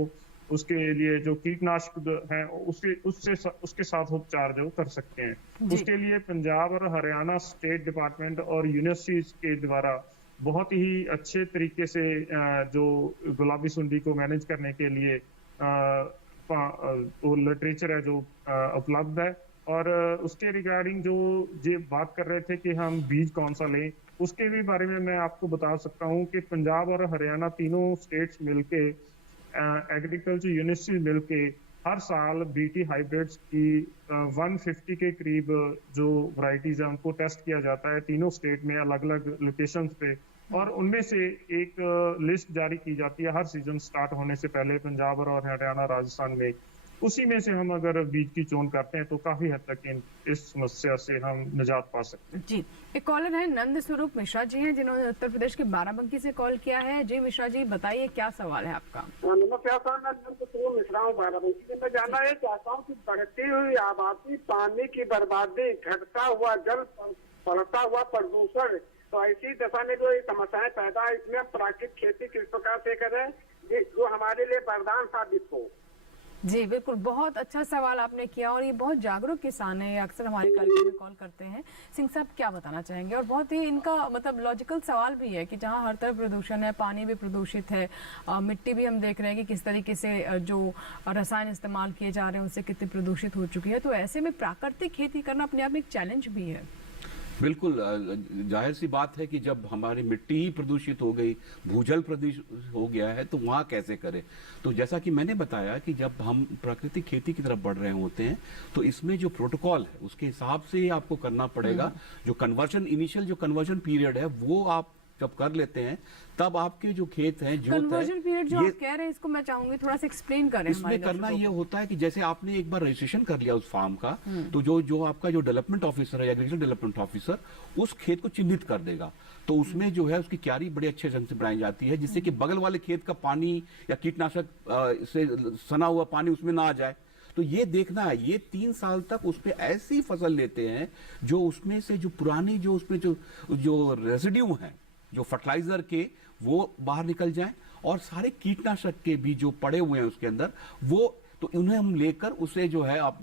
उसके लिए जो कीटनाशक है उसके साथ उपचार जो कर सकते हैं। उसके लिए पंजाब और हरियाणा स्टेट डिपार्टमेंट और यूनिवर्सिटीज के द्वारा बहुत ही अच्छे तरीके से जो गुलाबी सुंडी को मैनेज करने के लिए वो लिटरेचर है जो उपलब्ध है। और उसके रिगार्डिंग जो ये बात कर रहे थे कि हम बीज कौन सा लें, उसके भी बारे में मैं आपको बता सकता हूँ कि पंजाब और हरियाणा तीनों स्टेट्स मिलके एग्रीकल्चर यूनिवर्सिटी मिलके हर साल बीटी हाइब्रिड्स की 150 के करीब जो वैरायटीज है उनको टेस्ट किया जाता है तीनों स्टेट में अलग अलग लोकेशंस पे, और उनमें से एक लिस्ट जारी की जाती है हर सीजन स्टार्ट होने से पहले पंजाब और हरियाणा राजस्थान में। उसी में से हम अगर बीज की चोन करते हैं तो काफी हद तक इस समस्या से हम निजात पा सकते हैं। जी, एक कॉलर है नंद स्वरूप मिश्रा जी हैं जिन्होंने उत्तर प्रदेश के बाराबंकी से कॉल किया है। जी मिश्रा जी, बताइए क्या सवाल है आपका। नमस्कार, मैं नंद स्वरूप मिश्रा हूँ बाराबंकी से। मैं जानना ये चाहता हूँ कि बढ़ती हुई आबादी, पानी की बर्बादी, घटता हुआ जल, बढ़ता हुआ प्रदूषण, तो ऐसी दशा में जो समस्याएं पैदा है, इसमें प्राकृतिक खेती किस प्रकार से करें जो हमारे लिए वरदान साबित हो। जी बिल्कुल, बहुत अच्छा सवाल आपने किया और ये बहुत जागरूक किसान है, अक्सर हमारे कार्यक्रम में कॉल करते हैं। सिंह साहब क्या बताना चाहेंगे? और बहुत ही इनका मतलब लॉजिकल सवाल भी है कि जहाँ हर तरफ प्रदूषण है, पानी भी प्रदूषित है, मिट्टी भी हम देख रहे हैं कि किस तरीके से जो रसायन इस्तेमाल किए जा रहे हैं उससे कितनी प्रदूषित हो चुकी है। तो ऐसे में प्राकृतिक खेती करना अपने आप में एक चैलेंज भी है। बिल्कुल, जाहिर सी बात है कि जब हमारी मिट्टी ही प्रदूषित हो गई, भूजल प्रदूषित हो गया है, तो वहाँ कैसे करें। तो जैसा कि मैंने बताया कि जब हम प्राकृतिक खेती की तरफ बढ़ रहे होते हैं तो इसमें जो प्रोटोकॉल है उसके हिसाब से ही आपको करना पड़ेगा। जो कन्वर्जन, इनिशियल जो कन्वर्जन पीरियड है वो आप जब कर लेते हैं तब आपके जो खेत हैं जो कन्वर्जन पीरियड जो आप कह रहे हैं इसको मैं चाहूंगी थोड़ा सा एक्सप्लेन करें। इसमें करना ये होता है कि जैसे आपने एक बार रजिस्ट्रेशन कर लिया उस फार्म का, तो जो आपका जो डेवलपमेंट ऑफिसर है, एग्रीकल्चर डेवलपमेंट ऑफिसर, उस खेत को चिन्हित कर देगा। तो उसमें जो है उसकी क्यारी बड़े अच्छे ढंग से बनाई जाती है जिससे कि बगल वाले खेत का पानी या कीटनाशक से सना हुआ पानी उसमें ना आ जाए। तो ये देखना है, ये 3 साल तक उस पर ऐसी फसल लेते हैं जो उसमें से जो पुरानी जो उसमें जो रेसिड्यू हैं जो फर्टिलाइजर के वो बाहर निकल जाएं, और सारे कीटनाशक के भी जो पड़े हुए हैं उसके अंदर वो, तो उन्हें हम लेकर उसे जो है आप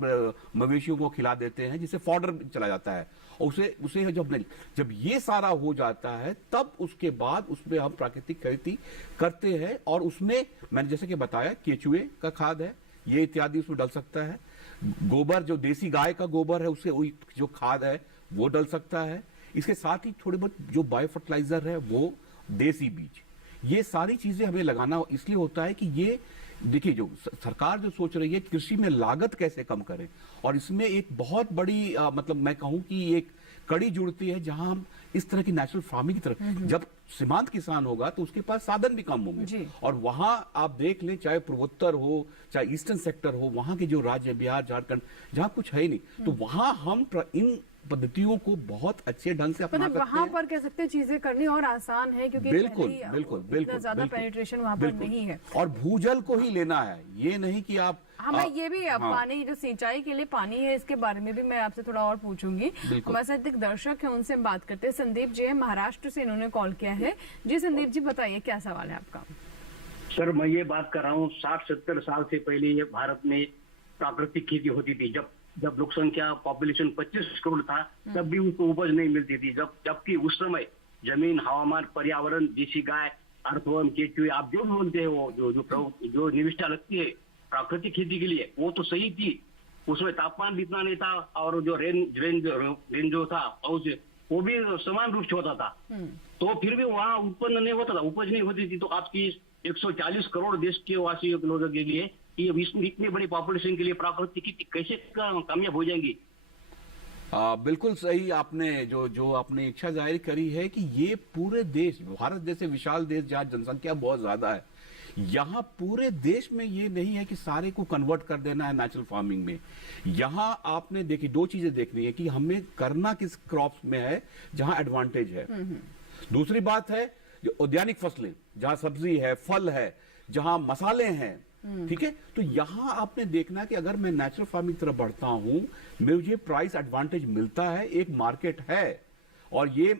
मवेशियों को खिला देते हैं जिससे फॉडर चला जाता है। और उसे जब ये सारा हो जाता है तब उसके बाद उसमें हम प्राकृतिक खेती करते हैं। और उसमें मैंने जैसे कि बताया केचुए का खाद है, ये इत्यादि उसमें डल सकता है। गोबर, जो देसी गाय का गोबर है, उससे वही जो खाद है वो डल सकता है। इसके साथ ही थोड़े बहुत जो बायो फर्टिलाइजर है वो, देसी बीज, ये सारी चीजें हमें लगाना इसलिए होता है कि ये देखिए, जो सरकार जो सोच रही है कृषि में लागत कैसे कम करें, और इसमें एक बहुत बड़ी मतलब मैं कहूं कि एक कड़ी जुड़ती है, जहां हम इस तरह की नेचुरल फार्मिंग की तरफ, जब सीमांत किसान होगा तो उसके पास साधन भी कम होंगे, और वहां आप देख लें, चाहे पूर्वोत्तर हो चाहे ईस्टर्न सेक्टर हो, वहां के जो राज्य बिहार झारखंड जहां कुछ है ही नहीं, तो वहां हम इन पद्धतियों को बहुत अच्छे ढंग से अपना सकते हैं। वहां पर कह सकते हैं चीजें करनी और आसान है, क्योंकि बिल्कुल बिल्कुल बिल्कुल ज्यादा पेनिट्रेशन वहां पर नहीं है, और भूजल को ही लेना है, ये नहीं कि आप हमें ये भी पानी, जो सिंचाई के लिए पानी है, इसके बारे में भी मैं आपसे थोड़ा और पूछूंगी। हमारे साथ एक दर्शक है, उनसे हम बात करते हैं। संदीप जी है, महाराष्ट्र से इन्होंने कॉल किया है। जी संदीप जी, बताइए क्या सवाल है आपका। सर, मैं ये बात कर रहा हूँ, 60-70 साल से पहले ये भारत में प्राकृतिक खेती होती थी। जब लोक संख्या पॉपुलेशन 25 करोड़ था, तब भी उसको उपज नहीं मिलती थी। जबकि उस समय जमीन, हवामान, पर्यावरण, देसी गाय, अर्थवर्म, केचुए, आप जो भी बोलते हैं, वो जो निविष्ठा लगती है प्राकृतिक खेती के लिए, वो तो सही थी। उसमें तापमान भी इतना नहीं था, और जो रेन जो था वो भी समान रूप से होता था, तो फिर भी वहाँ उत्पन्न नहीं होता था, उपज नहीं होती थी। तो आपकी 140 करोड़ देश के वासियों के लोगों के लिए, इतनी बड़ी पॉपुलेशन के लिए प्राकृतिक खेती कैसे कामयाब हो जाएंगी? बिल्कुल सही आपने जो आपने इच्छा जाहिर करी है कि ये पूरे देश, भारत जैसे विशाल देश जहाँ जनसंख्या बहुत ज्यादा है, यहाँ पूरे देश में ये नहीं है कि सारे को कन्वर्ट कर देना है नेचुरल फार्मिंग में। यहाँ आपने देखी, दो चीजें देखनी है कि हमें करना किस क्रॉप्स में है जहाँ एडवांटेज है। दूसरी बात है जो औद्यानिक फसलें, जहाँ सब्जी है, फल है, जहाँ मसाले हैं, ठीक है, तो यहाँ आपने देखना कि अगर मैं नेचुरल फार्मिंग की तरफ बढ़ता हूं, मुझे प्राइस एडवांटेज मिलता है, एक मार्केट है, और ये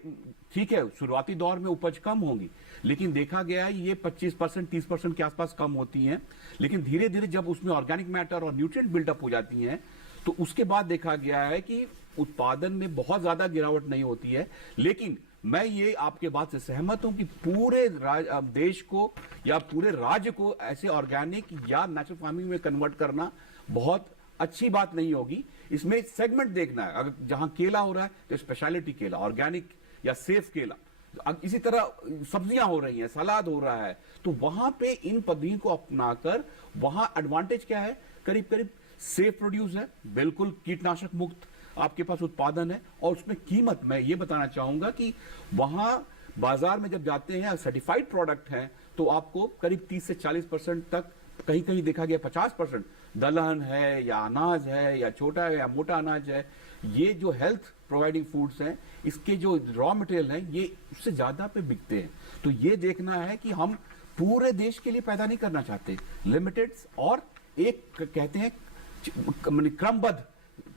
ठीक है, शुरुआती दौर में उपज कम होगी, लेकिन देखा गया है ये 25% 30% के आसपास कम होती हैं, लेकिन धीरे धीरे जब उसमें ऑर्गेनिक मैटर और न्यूट्रिएंट बिल्डअप हो जाती हैं, तो उसके बाद देखा गया है कि उत्पादन में बहुत ज्यादा गिरावट नहीं होती है। लेकिन मैं ये आपके बात से सहमत हूं कि पूरे देश को या पूरे राज्य को ऐसे ऑर्गेनिक या नेचुरल फार्मिंग में कन्वर्ट करना बहुत अच्छी बात नहीं होगी। इसमें सेगमेंट देखना है, अगर जहां केला हो रहा है तो स्पेशलिटी केला, ऑर्गेनिक या सेफ केला, इसी तरह सब्जियां हो रही हैं, सलाद हो रहा है, तो वहां पे इन पद्धतियों को अपनाकर वहां एडवांटेज क्या है, करीब करीब सेफ प्रोड्यूस है, बिल्कुल कीटनाशक मुक्त आपके पास उत्पादन है, और उसमें कीमत, मैं ये बताना चाहूंगा कि वहां बाजार में जब जाते हैं सर्टिफाइड प्रोडक्ट हैं, तो आपको करीब 30 से 40% तक, कहीं कहीं देखा गया 50% दलहन है या अनाज है या छोटा या मोटा अनाज है, ये जो हेल्थ प्रोवाइडिंग फूड्स हैं, इसके जो रॉ मटेरियल हैं, ये उससे ज्यादा पे बिकते हैं। तो ये देखना है कि हम पूरे देश के लिए पैदा नहीं करना चाहते, लिमिटेड, और एक कहते हैं क्रमबद्ध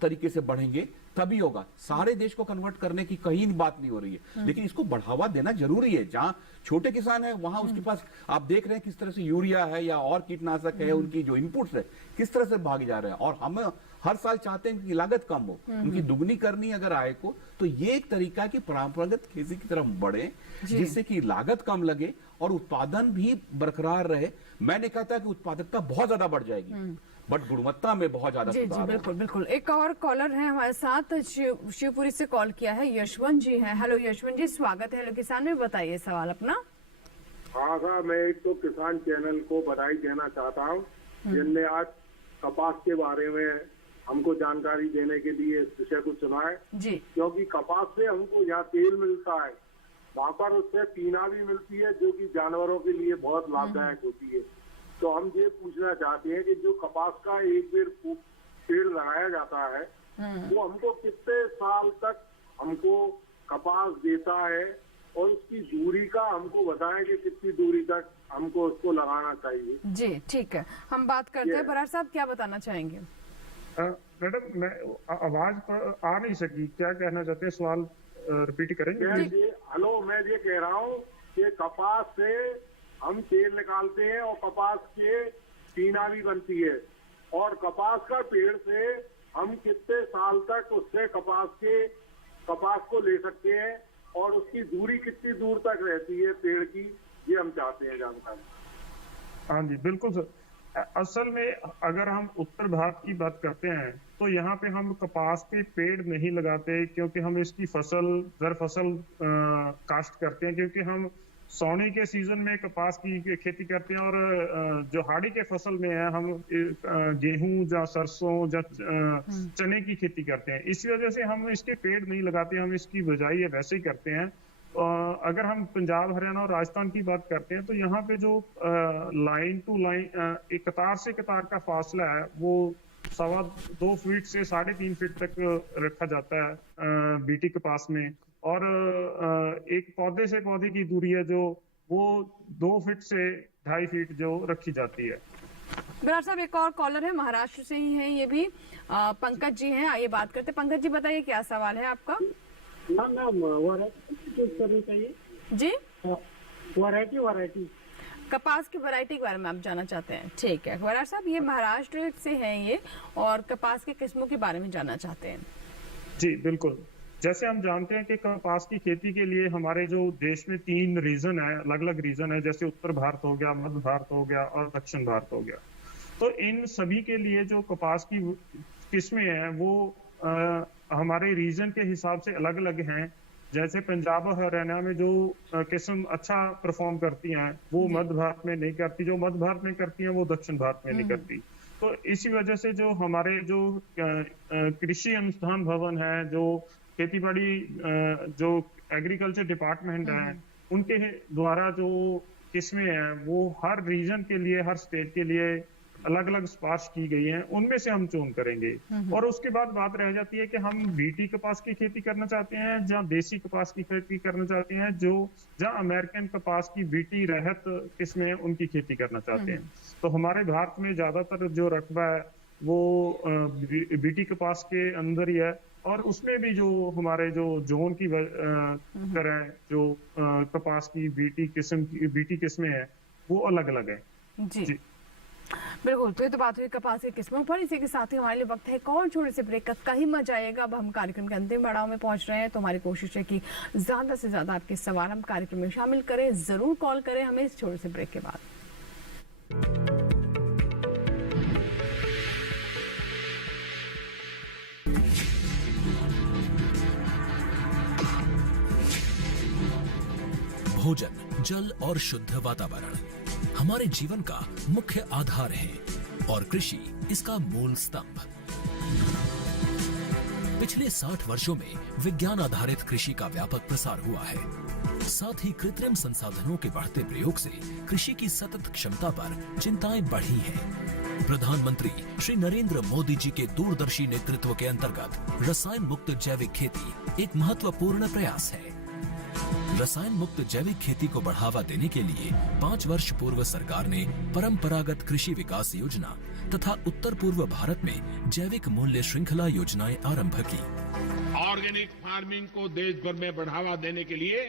तरीके से बढ़ेंगे तभी होगा। सारे देश को कन्वर्ट करने की कहीं बात नहीं हो रही है, लेकिन इसको बढ़ावा देना जरूरी है। जहां छोटे किसान है वहां उसके पास आप देख रहे हैं किस तरह से यूरिया है या और कीटनाशक है, उनकी जो इनपुट्स है किस तरह से भागे जा रहे हैं, और हम हर साल चाहते हैं कि लागत कम हो, उनकी दुगनी करनी अगर आय को, तो ये एक तरीका की परंपरागत खेती की तरफ बढ़े, जिससे कि लागत कम लगे और उत्पादन भी बरकरार रहे। मैंने कहा था कि उत्पादकता बहुत ज्यादा बढ़ जाएगी, बट गुणवत्ता में बहुत ज्यादा जी बिल्कुल बिल्कुल। एक और कॉलर है हमारे साथ, शिवपुरी से कॉल किया है, यशवंत जी हैं। हेलो यशवंत जी, स्वागत है हेलो किसान में, बताइए सवाल अपना। हाँ साहब, मैं एक तो किसान चैनल को बधाई देना चाहता हूँ, जिनने आज कपास के बारे में हमको जानकारी देने के लिए इस विषय को चुना है जी, क्योंकि कपास से हमको यहाँ तेल मिलता है, वहाँ पर उससे पीना भी मिलती है, जो कि जानवरों के लिए बहुत लाभदायक होती है। तो हम ये पूछना चाहते हैं कि जो कपास का एक पेड़ लगाया जाता है, वो हमको कितने साल तक हमको कपास देता है, और उसकी दूरी का हमको बताएं कि कितनी दूरी तक हमको उसको लगाना चाहिए। जी ठीक है, हम बात करते हैं। बरार साहब क्या बताना चाहेंगे? मैडम, मैं आवाज आ नहीं सकी, क्या कहना चाहते हैं, सवाल रिपीट करेंगे? हेलो, मैं ये कह रहा हूँ कि कपास से हम तेल निकालते हैं और कपास के पीना भी बनती है, और कपास का पेड़ से हम कितने साल तक उससे कपास को ले सकते हैं, और उसकी दूरी कितनी दूर तक रहती है पेड़ की, ये हम चाहते हैं जानकारी। हाँ जी बिल्कुल सर। असल में अगर हम उत्तर भारत की बात करते हैं तो यहाँ पे हम कपास के पेड़ नहीं लगाते, क्योंकि हम इसकी दर फसल काश्त करते हैं, क्योंकि हम सौनी के सीजन में कपास की खेती करते हैं और जो हाड़ी के फसल में है हम गेहूं या सरसों या चने की खेती करते हैं। इसी वजह से हम इसके पेड़ नहीं लगाते, हम इसकी बिजाई वैसे ही करते हैं। अगर हम पंजाब, हरियाणा और राजस्थान की बात करते हैं तो यहाँ पे जो लाइन टू लाइन एक कतार से कतार का फासला है वो 2.25 फीट से 3.5 फीट तक रखा जाता है बीटी कपास में, और एक पौधे से पौधे की दूरी है जो वो 2 फीट से 2.5 फीट जो रखी जाती है। बरार साहब, एक और कॉलर है, महाराष्ट्र से ही है ये भी, पंकज जी हैं, आइए बात करते हैं। पंकज जी बताइए क्या सवाल है आपका? जी, वैरायटी कपास की वैरायटी के बारे में आप जानना चाहते हैं? ठीक है बरार साहब, ये महाराष्ट्र से हैं ये, और कपास के किस्मों के बारे में जानना चाहते हैं। जी बिल्कुल, जैसे हम जानते हैं कि कपास की खेती के लिए हमारे जो देश में 3 रीजन है, अलग अलग रीजन है, जैसे उत्तर भारत हो गया, मध्य भारत हो गया और दक्षिण भारत हो गया। तो इन सभी के लिए जो कपास की किस्में हैं वो हमारे रीजन के हिसाब से अलग अलग हैं। जैसे पंजाब और हरियाणा में जो किस्म अच्छा परफॉर्म करती हैं वो मध्य भारत में नहीं करती, जो मध्य भारत में करती हैं वो दक्षिण भारत में नहीं करती। तो इसी वजह से जो हमारे जो कृषि अनुसंधान भवन है, जो खेतीबाड़ी जो एग्रीकल्चर डिपार्टमेंट है, उनके द्वारा जो किस्में हैं वो हर रीजन के लिए, हर स्टेट के लिए अलग अलग सिफारिश की गई हैं, उनमें से हम चुन करेंगे। और उसके बाद बात रह जाती है कि हम बीटी कपास की खेती करना चाहते हैं या देसी कपास की खेती करना चाहते हैं, जहाँ अमेरिकन कपास की बीटी रहत किस्में उनकी खेती करना चाहते हैं। तो हमारे भारत में ज्यादातर जो रकबा है वो बीटी कपास के अंदर ही है, और उसमें भी जो हमारे जो जोन की तरह जो कपास की बीटी किस्में हैं वो अलग अलग है। जी बिल्कुल, तो बात हुई कपास की किस्मों पर। इसी के साथ ही हमारे लिए वक्त है कौन छोटे से ब्रेक का, कहीं मत जाएगा। अब हम कार्यक्रम के अंतिम पड़ाव में पहुंच रहे हैं, तो हमारी कोशिश है कि ज्यादा से ज्यादा आपके सवाल हम कार्यक्रम में शामिल करें। जरूर कॉल करें हमें इस छोटे से ब्रेक के बाद। भोजन, जल और शुद्ध वातावरण हमारे जीवन का मुख्य आधार है और कृषि इसका मूल स्तंभ। पिछले 60 वर्षों में विज्ञान आधारित कृषि का व्यापक प्रसार हुआ है। साथ ही कृत्रिम संसाधनों के बढ़ते प्रयोग से कृषि की सतत क्षमता पर चिंताएं बढ़ी हैं। प्रधानमंत्री श्री नरेंद्र मोदी जी के दूरदर्शी नेतृत्व के अंतर्गत रसायन मुक्त जैविक खेती एक महत्वपूर्ण प्रयास है। रसायन मुक्त जैविक खेती को बढ़ावा देने के लिए 5 वर्ष पूर्व सरकार ने परंपरागत कृषि विकास योजना तथा उत्तर पूर्व भारत में जैविक मूल्य श्रृंखला योजनाएं आरंभ की। ऑर्गेनिक फार्मिंग को देश भर में बढ़ावा देने के लिए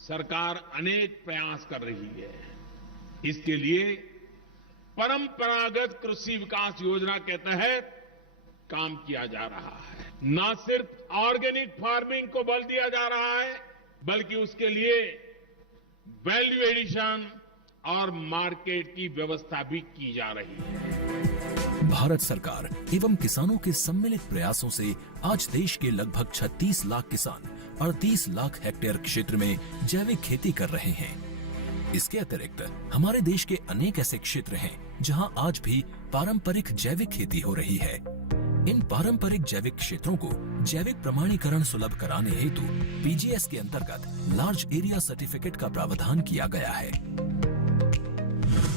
सरकार अनेक प्रयास कर रही है। इसके लिए परंपरागत कृषि विकास योजना के तहत काम किया जा रहा है। न सिर्फ ऑर्गेनिक फार्मिंग को बल दिया जा रहा है, बल्कि उसके लिए वैल्यू एडिशन और मार्केट की व्यवस्था भी की जा रही है। भारत सरकार एवं किसानों के सम्मिलित प्रयासों से आज देश के लगभग 36 लाख किसान 38 लाख हेक्टेयर क्षेत्र में जैविक खेती कर रहे हैं। इसके अतिरिक्त हमारे देश के अनेक ऐसे क्षेत्र हैं जहां आज भी पारंपरिक जैविक खेती हो रही है। इन पारंपरिक जैविक क्षेत्रों को जैविक प्रमाणीकरण सुलभ कराने हेतु पीजीएस के अंतर्गत लार्ज एरिया सर्टिफिकेट का प्रावधान किया गया है।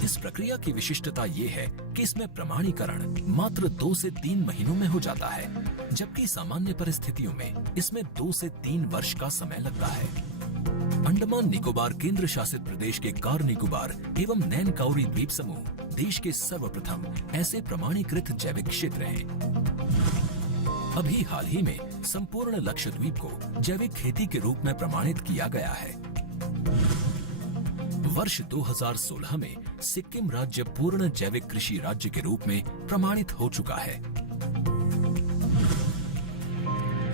इस प्रक्रिया की विशिष्टता ये है कि इसमें प्रमाणीकरण मात्र 2 से 3 महीनों में हो जाता है, जबकि सामान्य परिस्थितियों में इसमें 2 से 3 वर्ष का समय लगता है। अंडमान निकोबार केंद्र शासित प्रदेश के कार निकोबार एवं नैन काउरी द्वीप समूह देश के सर्वप्रथम ऐसे प्रमाणीकृत जैविक क्षेत्र हैं। अभी हाल ही में संपूर्ण लक्षद्वीप को जैविक खेती के रूप में प्रमाणित किया गया है। वर्ष 2016 में सिक्किम राज्य पूर्ण जैविक कृषि राज्य के रूप में प्रमाणित हो चुका है।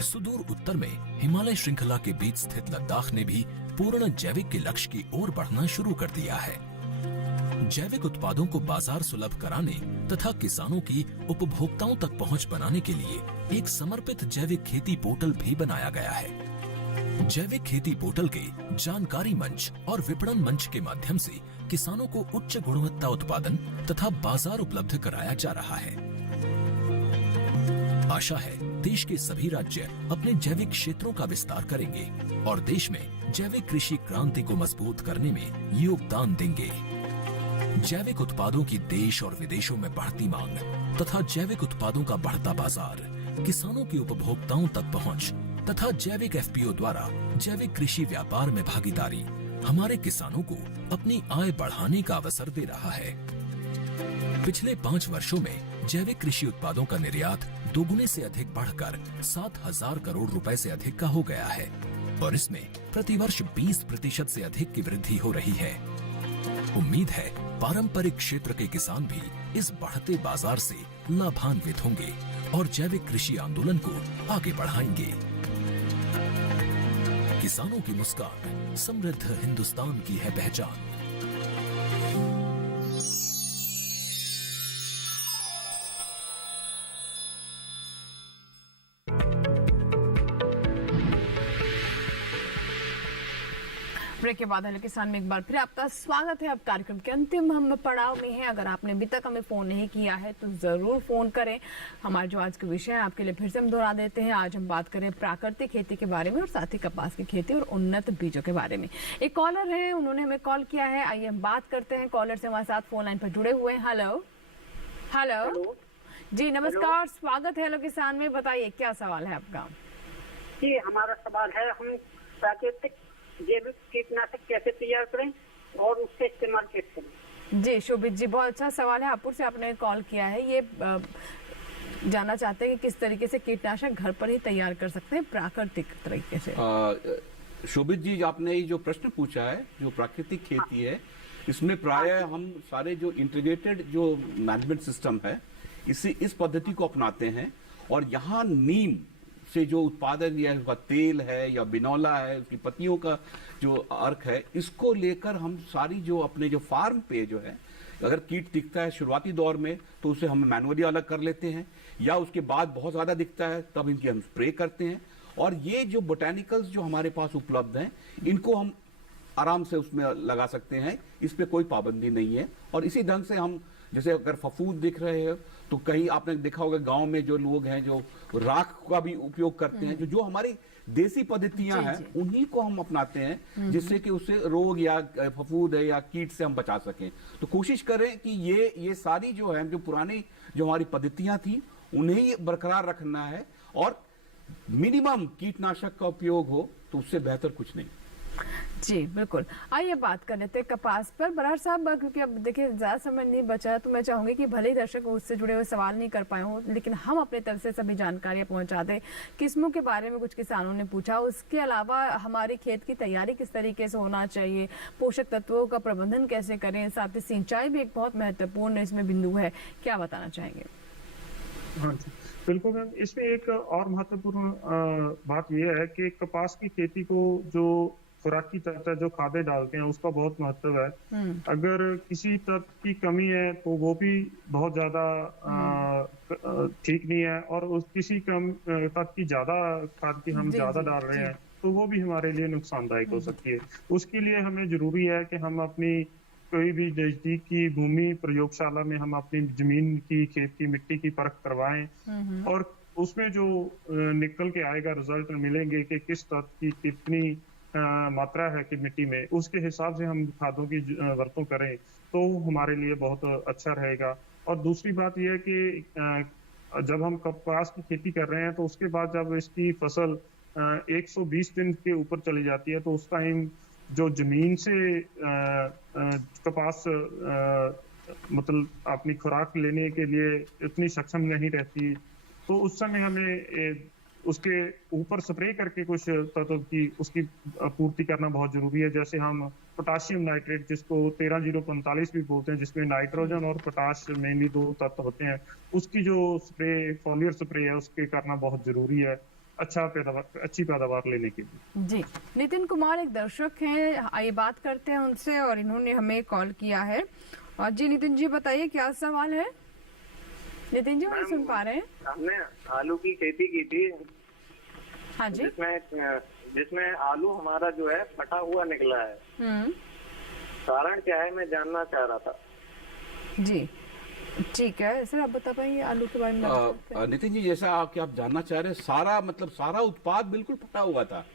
सुदूर उत्तर में हिमालय श्रृंखला के बीच स्थित लद्दाख ने भी पूर्ण जैविक के लक्ष्य की ओर बढ़ना शुरू कर दिया है। जैविक उत्पादों को बाजार सुलभ कराने तथा किसानों की उपभोक्ताओं तक पहुंच बनाने के लिए एक समर्पित जैविक खेती पोर्टल भी बनाया गया है। जैविक खेती पोर्टल के जानकारी मंच और विपणन मंच के माध्यम से किसानों को उच्च गुणवत्ता उत्पादन तथा बाजार उपलब्ध कराया जा रहा है। आशा है देश के सभी राज्य अपने जैविक क्षेत्रों का विस्तार करेंगे और देश में जैविक कृषि क्रांति को मजबूत करने में योगदान देंगे। जैविक उत्पादों की देश और विदेशों में बढ़ती मांग तथा जैविक उत्पादों का बढ़ता बाजार, किसानों की उपभोक्ताओं तक पहुंच तथा जैविक एफपीओ द्वारा जैविक कृषि व्यापार में भागीदारी हमारे किसानों को अपनी आय बढ़ाने का अवसर दे रहा है। पिछले 5 वर्षों में जैविक कृषि उत्पादों का निर्यात दोगुने से अधिक बढ़कर 7,000 करोड़ रुपए से अधिक का हो गया है और इसमें प्रतिवर्ष 20% से अधिक की वृद्धि हो रही है। उम्मीद है पारंपरिक क्षेत्र के किसान भी इस बढ़ते बाजार से लाभान्वित होंगे और जैविक कृषि आंदोलन को आगे बढ़ाएंगे। किसानों की मुस्कान समृद्ध हिंदुस्तान की है पहचान। ब्रेक के बाद हेलो किसान में एक बार फिर आपका स्वागत है। अब कार्यक्रम के अंतिम हम पड़ाव में हैं। अगर आपने अभी तक हमें फोन नहीं किया है तो जरूर फोन करें। हमारा जो आज का विषय है आपके लिए फिर से हम दोहरा देते हैं। आज हम बात करें प्राकृतिक खेती के बारे में और साथ ही कपास की खेती और उन्नत बीजों के बारे में। एक कॉलर है, उन्होंने हमें कॉल किया है। आइए हम बात करते हैं कॉलर से हमारे साथ फोन लाइन पर जुड़े हुए हैं। हेलो हेलो जी नमस्कार, स्वागत है हेलो किसान में। बताइए क्या सवाल है आपका? जी हमारा सवाल है, हम प्राकृतिक जैविक कीटनाशक कैसे तैयार करें और उससे इस्तेमाल कैसे करें? जी शोभित जी, बहुत अच्छा सवाल है। हापुड़ से आपने कॉल किया है। ये जानना चाहते हैं कि किस तरीके से कीटनाशक घर पर ही तैयार कर सकते हैं प्राकृतिक तरीके से। शोभित जी, आपने ये जो प्रश्न पूछा है, जो प्राकृतिक खेती है, इसमें प्रायः हम सारे जो इंटीग्रेटेड जो मैनेजमेंट सिस्टम है इस पद्धति को अपनाते हैं और यहाँ नीम से जो उत्पादन या उसका तेल है या बिनौला है, उसकी पत्तियों का जो अर्क है, इसको लेकर हम सारी जो अपने जो फार्म पे जो है, अगर कीट दिखता है शुरुआती दौर में तो उसे हम मैनुअली अलग कर लेते हैं या उसके बाद बहुत ज्यादा दिखता है तब इनकी हम स्प्रे करते हैं। और ये जो बोटेनिकल्स जो हमारे पास उपलब्ध हैं इनको हम आराम से उसमें लगा सकते हैं, इस पे कोई पाबंदी नहीं है। और इसी ढंग से हम जैसे अगर फफूंद दिख रहे हैं तो कहीं आपने देखा होगा गांव में जो लोग हैं जो राख का भी उपयोग करते हैं, जो हमारी देसी पद्धतियां हैं उन्हीं को हम अपनाते हैं जिससे कि उससे रोग या फफूंद है या कीट से हम बचा सकें। तो कोशिश करें कि ये सारी जो है जो पुरानी जो हमारी पद्धतियां थी उन्हें बरकरार रखना है और मिनिमम कीटनाशक का उपयोग हो तो उससे बेहतर कुछ नहीं। जी बिल्कुल। आइए बात कर लेते हैं कपास पर। बराड़ साहब, क्योंकि अब देखिए ज्यादा समय नहीं बचा है तो मैं चाहूंगी कि भले ही दर्शक उससे जुड़े हुए सवाल नहीं कर पाए हों लेकिन हम अपने तरफ से सभी जानकारियां पहुंचा दें। किस्मों के बारे में कुछ किसानों ने पूछा, उसके अलावा हमारे खेत की तैयारी किस तरीके से होना चाहिए, पोषक तत्वों का प्रबंधन कैसे करें, साथ ही सिंचाई भी एक बहुत महत्वपूर्ण इसमें बिंदु है, क्या बताना चाहेंगे? हाँ जी बिल्कुल मैम, इसमें एक और महत्वपूर्ण बात यह है कि कपास की खेती को जो खुराकी तत्व जो खादे डालते हैं उसका बहुत महत्व है। अगर किसी तत्व की कमी है तो वो भी बहुत ज्यादा ठीक नहीं है और उस किसी कम तत्व की ज्यादा खाद की हम ज्यादा डाल रहे हैं तो वो भी हमारे लिए नुकसानदायक हो सकती है। उसके लिए हमें जरूरी है कि हम अपनी कोई भी नजदीक की भूमि प्रयोगशाला में हम अपनी जमीन की खेत की मिट्टी की परख करवाएं और उसमें जो निकल के आएगा रिजल्ट मिलेंगे कि किस तत्व की कितनी मात्रा है कि मिट्टी में, उसके हिसाब से हम खादों की वरतों करें तो हमारे लिए बहुत अच्छा रहेगा। और दूसरी बात यह है कि जब हम कपास की खेती कर रहे हैं तो उसके बाद जब इसकी फसल 120 दिन के ऊपर चली जाती है तो उस टाइम जो जमीन से कपास मतलब अपनी खुराक लेने के लिए इतनी सक्षम नहीं रहती तो उस समय हमें उसके ऊपर स्प्रे करके कुछ तत्व की उसकी पूर्ति करना बहुत जरूरी है। जैसे हम पोटाशियम नाइट्रेट जिसको 13-0-45 भी बोलते हैं, जिसमें नाइट्रोजन और पोटाश मेनली 2 तत्व होते हैं, उसकी जो स्प्रे फॉलियर स्प्रे है उसके करना बहुत जरूरी है अच्छी पैदावार लेने के लिए। जी नितिन कुमार एक दर्शक हैं, आइए बात करते हैं उनसे और इन्होंने हमें कॉल किया है और जी नितिन जी बताइए क्या सवाल है। नितिन जी मुझे सुन पा रहे हैं? हमने आलू की खेती की थी। हाँ जी। जिसमें आलू हमारा जो है फटा हुआ निकला है। कारण क्या है, मैं जानना चाह रहा था। जी ठीक है सर, आप बता पाएंगे आलू के बारे में? नितिन जी, जैसा आप जानना चाह रहे हैं, सारा उत्पाद बिल्कुल फटा हुआ था?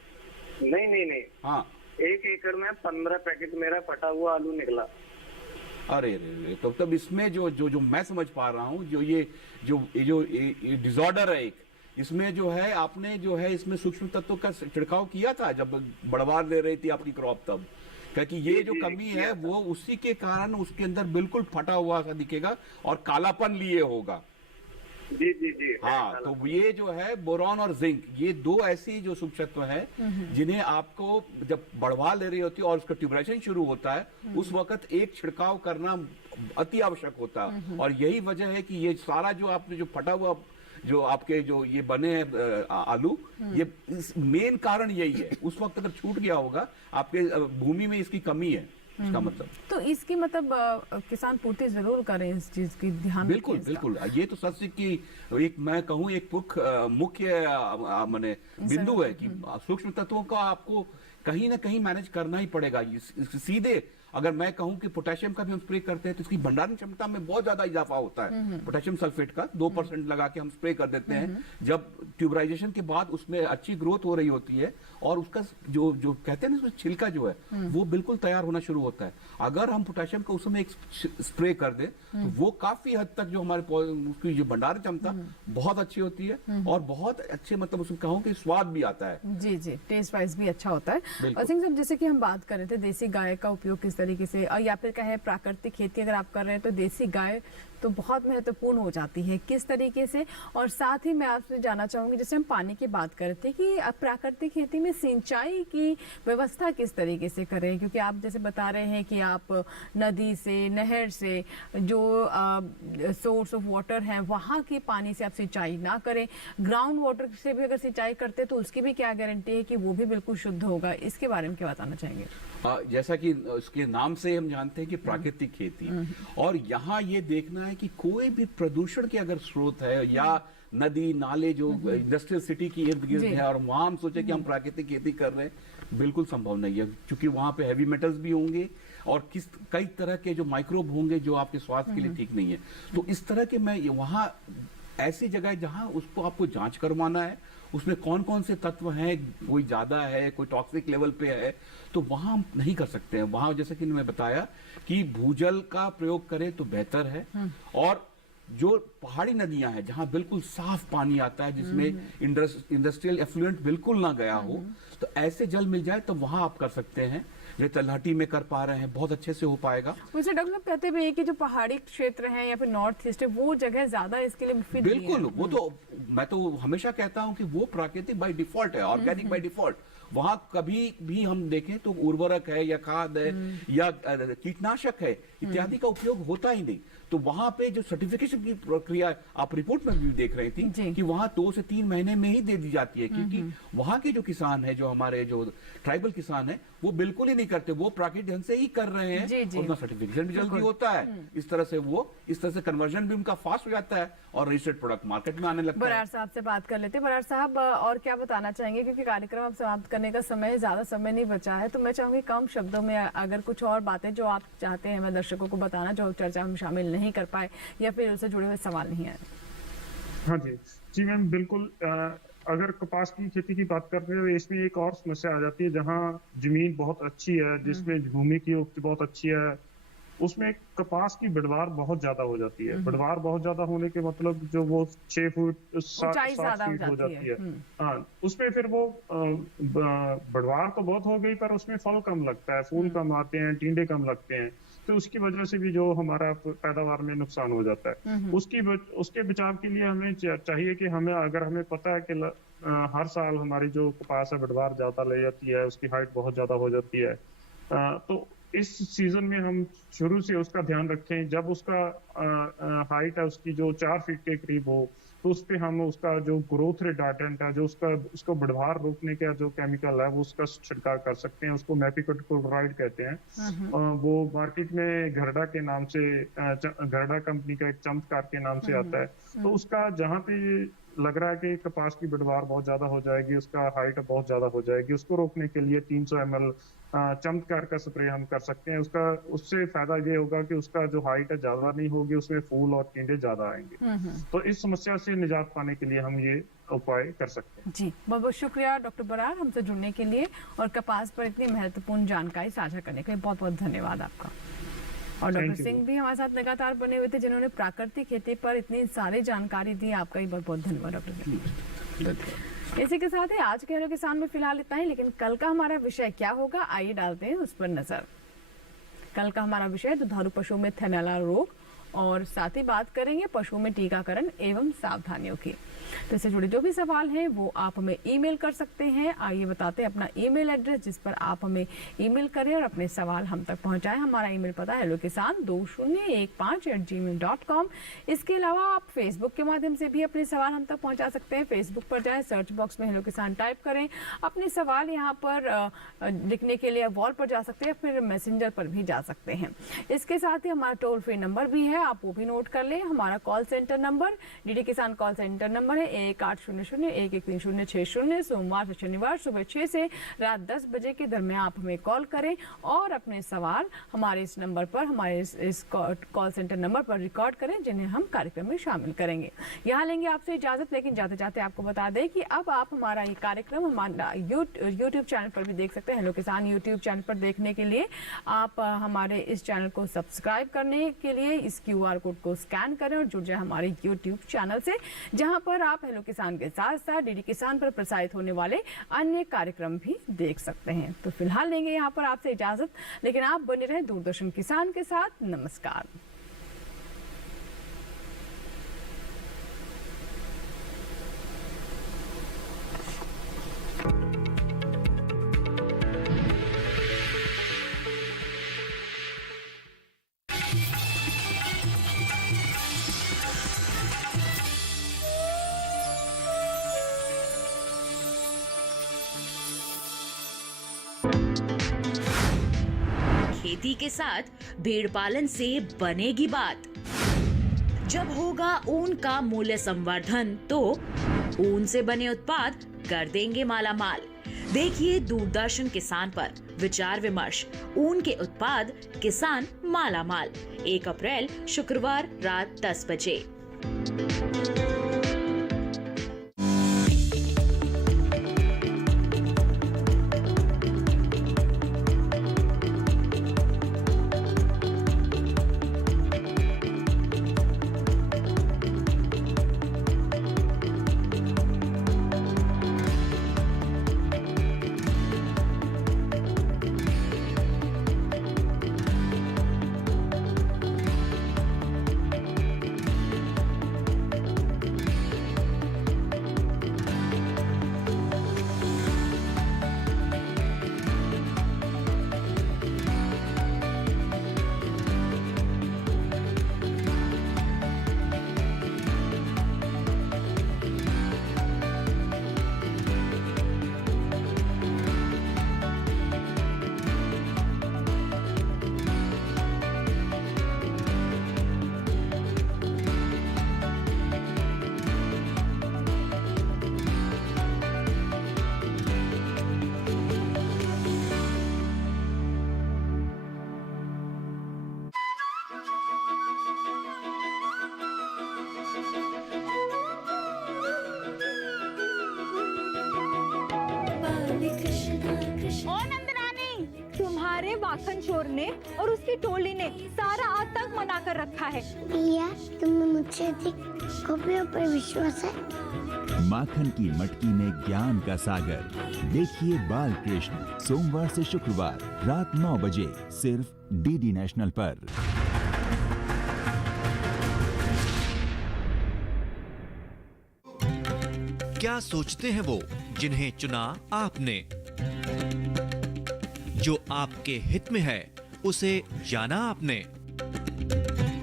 नहीं। हाँ, 1 एकड़ में 15 पैकेट मेरा फटा हुआ आलू निकला। अरे तो तब इसमें जो मैं समझ पा रहा हूँ, जो डिसऑर्डर है एक, इसमें जो है आपने जो है इसमें सूक्ष्म तत्वों का छिड़काव किया था जब बढ़वार दे रही थी आपकी क्रॉप, तब क्योंकि ये जो कमी है वो उसी के कारण उसके अंदर बिल्कुल फटा हुआ सा दिखेगा और कालापन लिए होगा। जी। हाँ, तो ये जो है बोरॉन और जिंक, ये 2 ऐसी जो सूक्ष्म तत्व है जिन्हें आपको जब बढ़वा ले रही होती है और उसका ट्यूबरेशन शुरू होता है, उस वक्त एक छिड़काव करना अति आवश्यक होता है। और यही वजह है कि ये सारा जो आपने जो फटा हुआ जो आपके जो ये बने हैं आलू, ये मेन कारण यही है। उस वक्त अगर छूट गया होगा आपके भूमि में, इसकी कमी है इसका मतलब। तो इसकी मतलब किसान पूर्ति जरूर करें इस चीज की ध्यान। बिल्कुल। ये तो सच की एक मैं कहूँ एक मुख्य माने बिंदु है कि सूक्ष्म तत्वों का आपको कहीं ना कहीं मैनेज करना ही पड़ेगा। सीधे अगर मैं कहूं कि पोटेशियम का भी हम स्प्रे करते हैं तो इसकी भंडारण क्षमता में बहुत ज्यादा इजाफा होता है। पोटेशियम सल्फेट का 2% लगा के हम स्प्रे कर देते हैं। जब ट्यूबराइजेशन के बाद उसमें अच्छी ग्रोथ हो रही होती है और उसका जो कहते हैं ना, उसमें छिलका जो है वो बिल्कुल तैयार होना शुरू होता है। अगर हम पोटेशियम का उस समय एक स्प्रे कर दें तो वो काफी हद तक जो हमारे उसकी जो भंडारण क्षमता बहुत अच्छी होती है और बहुत अच्छे मतलब उसमें कहूँ कि स्वाद भी आता है। जी, टेस्ट वाइज भी अच्छा होता है। और सिंह साहब, जैसे कि हम बात कर रहे थे देसी गाय का उपयोग किस तरीके से, और या फिर कहे प्राकृतिक खेती अगर आप कर रहे हैं तो देसी गाय तो बहुत महत्वपूर्ण हो जाती है, किस तरीके से? और साथ ही मैं आपसे जानना चाहूंगी, जैसे हम पानी की बात कर रहे थे कि प्राकृतिक खेती में सिंचाई की व्यवस्था किस तरीके से करें, क्योंकि आप जैसे बता रहे हैं कि आप नदी से, नहर से, जो सोर्स ऑफ वाटर है वहाँ के पानी से आप सिंचाई ना करें, ग्राउंड वाटर से भी अगर सिंचाई करते तो उसकी भी क्या गारंटी है कि वो भी बिल्कुल शुद्ध होगा? इसके बारे में क्या बताना चाहेंगे? जैसा कि उसके नाम से हम जानते हैं कि प्राकृतिक खेती, और यहाँ ये देखना है कि कोई भी प्रदूषण के अगर स्रोत है या नदी नाले जो इंडस्ट्रियल सिटी की इर्द गिर्द है और वहां हम सोचे कि हम प्राकृतिक खेती कर रहे हैं, बिल्कुल संभव नहीं है, क्योंकि वहां पे हैवी मेटल्स भी होंगे और कई तरह के जो माइक्रोब होंगे जो आपके स्वास्थ्य के लिए ठीक नहीं है। तो इस तरह के मैं वहां ऐसी जगह है जहां उसको आपको जांच करवाना है, उसमें कौन कौन से तत्व हैं, कोई ज्यादा है, कोई टॉक्सिक लेवल पे है, तो वहां हम नहीं कर सकते हैं। वहां जैसे कि मैं बताया कि भूजल का प्रयोग करें तो बेहतर है। और जो पहाड़ी नदियां हैं जहां बिल्कुल साफ पानी आता है, जिसमें इंडस्ट्रियल एफ्लुएंट बिल्कुल ना गया हो, तो ऐसे जल मिल जाए तो वहां आप कर सकते हैं। जो तलहटी में कर पा रहे हैं बहुत अच्छे से हो पाएगा। वैसे डॉक्टर साहब कहते भी है कि जो पहाड़ी क्षेत्र है या फिर नॉर्थ ईस्ट है वो जगह ज्यादा इसके लिए मुफीद नहीं है। बिल्कुल, वो तो मैं तो हमेशा कहता हूं कि वो प्राकृतिक बाय डिफॉल्ट है, ऑर्गेनिक बाय डिफॉल्ट। वहां कभी भी हम देखें तो उर्वरक है या खाद है या कीटनाशक है इत्यादि का उपयोग होता ही नहीं। तो वहां पे जो सर्टिफिकेशन की प्रक्रिया आप रिपोर्ट में भी देख रही थी कि वहां 2 से 3 महीने में ही दे दी जाती है, क्योंकि वहां के जो किसान है, जो हमारे जो ट्राइबल किसान है, वो बिल्कुल ही नहीं करते, वो प्राकृतिक ढंग से ही कर रहे हैं। उनका सर्टिफिकेशन भी जल्दी होता है, इस तरह से कन्वर्जन भी उनका फास्ट हो जाता है और रजिस्टर्ड प्रोडक्ट मार्केट में आने लगता है। बरार साहब से बात कर लेते हैं। बरार साहब, और क्या बताना चाहेंगे, क्योंकि कार्यक्रम अब समाप्त करने का समय, ज्यादा समय नहीं बचा है, तो मैं चाहूंगी कम शब्दों में अगर कुछ और बातें जो आप चाहते हैं मैं दर्शकों को बताना, जो चर्चा में शामिल नहीं कर पाए या फिर उससे जुड़े हुए सवाल नहीं आए। हाँ जी मैम, बिल्कुल। अगर कपास की खेती की बात कर रहे हो, इसमें एक और समस्या आ जाती है जहाँ जमीन बहुत अच्छी है, जिसमें भूमि की उपज बहुत अच्छी है, उसमें कपास की बढ़वार बहुत ज्यादा हो जाती है। बढ़वार बहुत ज्यादा होने के मतलब जो वो 6 फुट 7 फीट हो जाती है। हाँ, उसमें फिर वो बढ़वार तो बहुत हो गई पर उसमें फल कम लगता है, फूल कम आते हैं, टींडे कम लगते हैं, तो उसकी वजह से भी जो हमारा पैदावार में नुकसान हो जाता है। उसके बचाव के लिए हमें चाहिए कि अगर हमें पता है कि हर साल हमारी जो कपास है बढ़वार ज्यादा ले जाती है, उसकी हाइट बहुत ज्यादा हो जाती है, तो इस सीजन में हम शुरू से उसका ध्यान रखें। जब उसका हाइट है उसकी जो 4 फीट के करीब हो, तो उस पे हम उसका जो ग्रोथ रिटार्डेंट है, जो उसको बढ़वार रोकने का जो केमिकल है वो उसका छिड़काव कर सकते हैं। उसको मैपिकोक्लोराइड कहते हैं। वो मार्केट में घरडा के नाम से, घरडा कंपनी का एक चमत्कार के नाम से आता है। तो उसका जहाँ पे लग रहा है कि कपास की बढ़वार बहुत ज्यादा हो जाएगी, उसका हाइट बहुत ज्यादा हो जाएगी, उसको रोकने के लिए 300 ml चमत्कार का स्प्रे हम कर सकते हैं। उससे फायदा ये होगा कि उसका जो हाइट है ज्यादा नहीं होगी, उसमें फूल और कीड़े ज्यादा आएंगे। तो इस समस्या से निजात पाने के लिए हम ये उपाय कर सकते हैं। जी, बहुत बहुत शुक्रिया डॉक्टर बरार हमसे जुड़ने के लिए और कपास पर इतनी महत्वपूर्ण जानकारी साझा करने के लिए बहुत बहुत धन्यवाद आपका। और डॉक्टर सिंह भी हमारे साथ लगातार बने हुए थे, जिन्होंने प्राकृतिक खेती पर इतनी सारी जानकारी दी। आपका भी बहुत बहुत धन्यवाद डॉक्टर सिंह। इसी के साथ ही आज के हेलो किसान में फिलहाल इतना ही, लेकिन कल का हमारा विषय क्या होगा आइए डालते हैं उस पर नजर। कल का हमारा विषय दुधारू पशुओं में थैलेला रोग और साथ ही बात करेंगे पशुओं में टीकाकरण एवं सावधानियों की। तो इससे जुड़े जो भी सवाल हैं वो आप हमें ईमेल कर सकते हैं। आइए बताते हैं अपना ईमेल एड्रेस जिस पर आप हमें ईमेल करें और अपने सवाल हम तक पहुंचाएं। हमारा ईमेल पता है hellokisan2015@gmail.com। इसके अलावा आप फेसबुक के माध्यम से भी अपने सवाल हम तक पहुंचा सकते हैं। फेसबुक पर जाएं, सर्च बॉक्स में हेलो किसान टाइप करें, अपने सवाल यहाँ पर लिखने के लिए वॉल पर जा सकते हैं, फिर मैसेंजर पर भी जा सकते हैं। इसके साथ ही हमारा टोल फ्री नंबर भी है, आप वो भी नोट कर लें। हमारा कॉल सेंटर नंबर डीडी किसान कॉल सेंटर नंबर है 1800-113060। सोमवार से शनिवार सुबह 6 से रात 10 बजे के दरमियान आप हमें कॉल करें और अपने सवाल हमारे इस नंबर पर, हमारे इस कॉल सेंटर नंबर पर रिकॉर्ड करें, जिन्हें हम कार्यक्रम में शामिल करेंगे। यहाँ लेंगे आपसे इजाजत, लेकिन जाते जाते आपको बता दें कि अब आप हमारा ये कार्यक्रम हमारा यूट्यूब चैनल पर भी देख सकते हैं। हेलो किसान यूट्यूब चैनल पर देखने के लिए आप हमारे इस चैनल को सब्सक्राइब करने के लिए इस QR कोड को स्कैन करें और जुड़ जाए हमारे यूट्यूब चैनल से, जहां पर आप हेलो किसान के साथ साथ डीडी किसान पर प्रसारित होने वाले अन्य कार्यक्रम भी देख सकते हैं। तो फिलहाल लेंगे यहाँ पर आपसे इजाजत, लेकिन आप बने रहे दूरदर्शन किसान के साथ। नमस्कार। खेती के साथ भेड़ पालन से बनेगी बात। जब होगा ऊन का मूल्य संवर्धन तो ऊन से बने उत्पाद कर देंगे मालामाल। देखिए दूरदर्शन किसान पर विचार विमर्श, ऊन के उत्पाद किसान मालामाल। 1 अप्रैल शुक्रवार रात 10 बजे। तुम्हारे माखन चोर ने और उसकी टोली ने सारा आतंक मना कर रखा है। भैया तुम्हें मुझसे अधिक कॉपियों पर विश्वास है? माखन की मटकी में ज्ञान का सागर। देखिए बाल कृष्ण सोमवार से शुक्रवार रात 9 बजे सिर्फ डीडी नेशनल पर। क्या सोचते हैं वो जिन्हें चुना आपने? जो आपके हित में है उसे जाना आपने?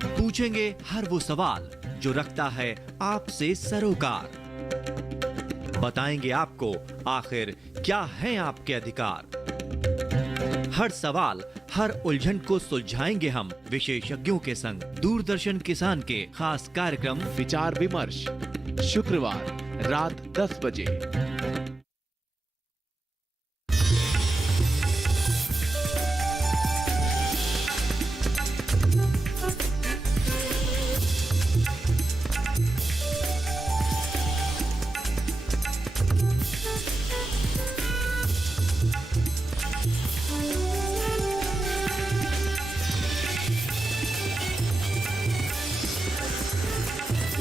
पूछेंगे हर वो सवाल जो रखता है आपसे सरोकार। बताएंगे आपको आखिर क्या है आपके अधिकार। हर सवाल, हर उलझन को सुलझाएंगे हम विशेषज्ञों के संग। दूरदर्शन किसान के खास कार्यक्रम विचार विमर्श, शुक्रवार रात 10 बजे।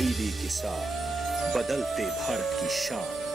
डीडी किसान, बदलते भारत की शान।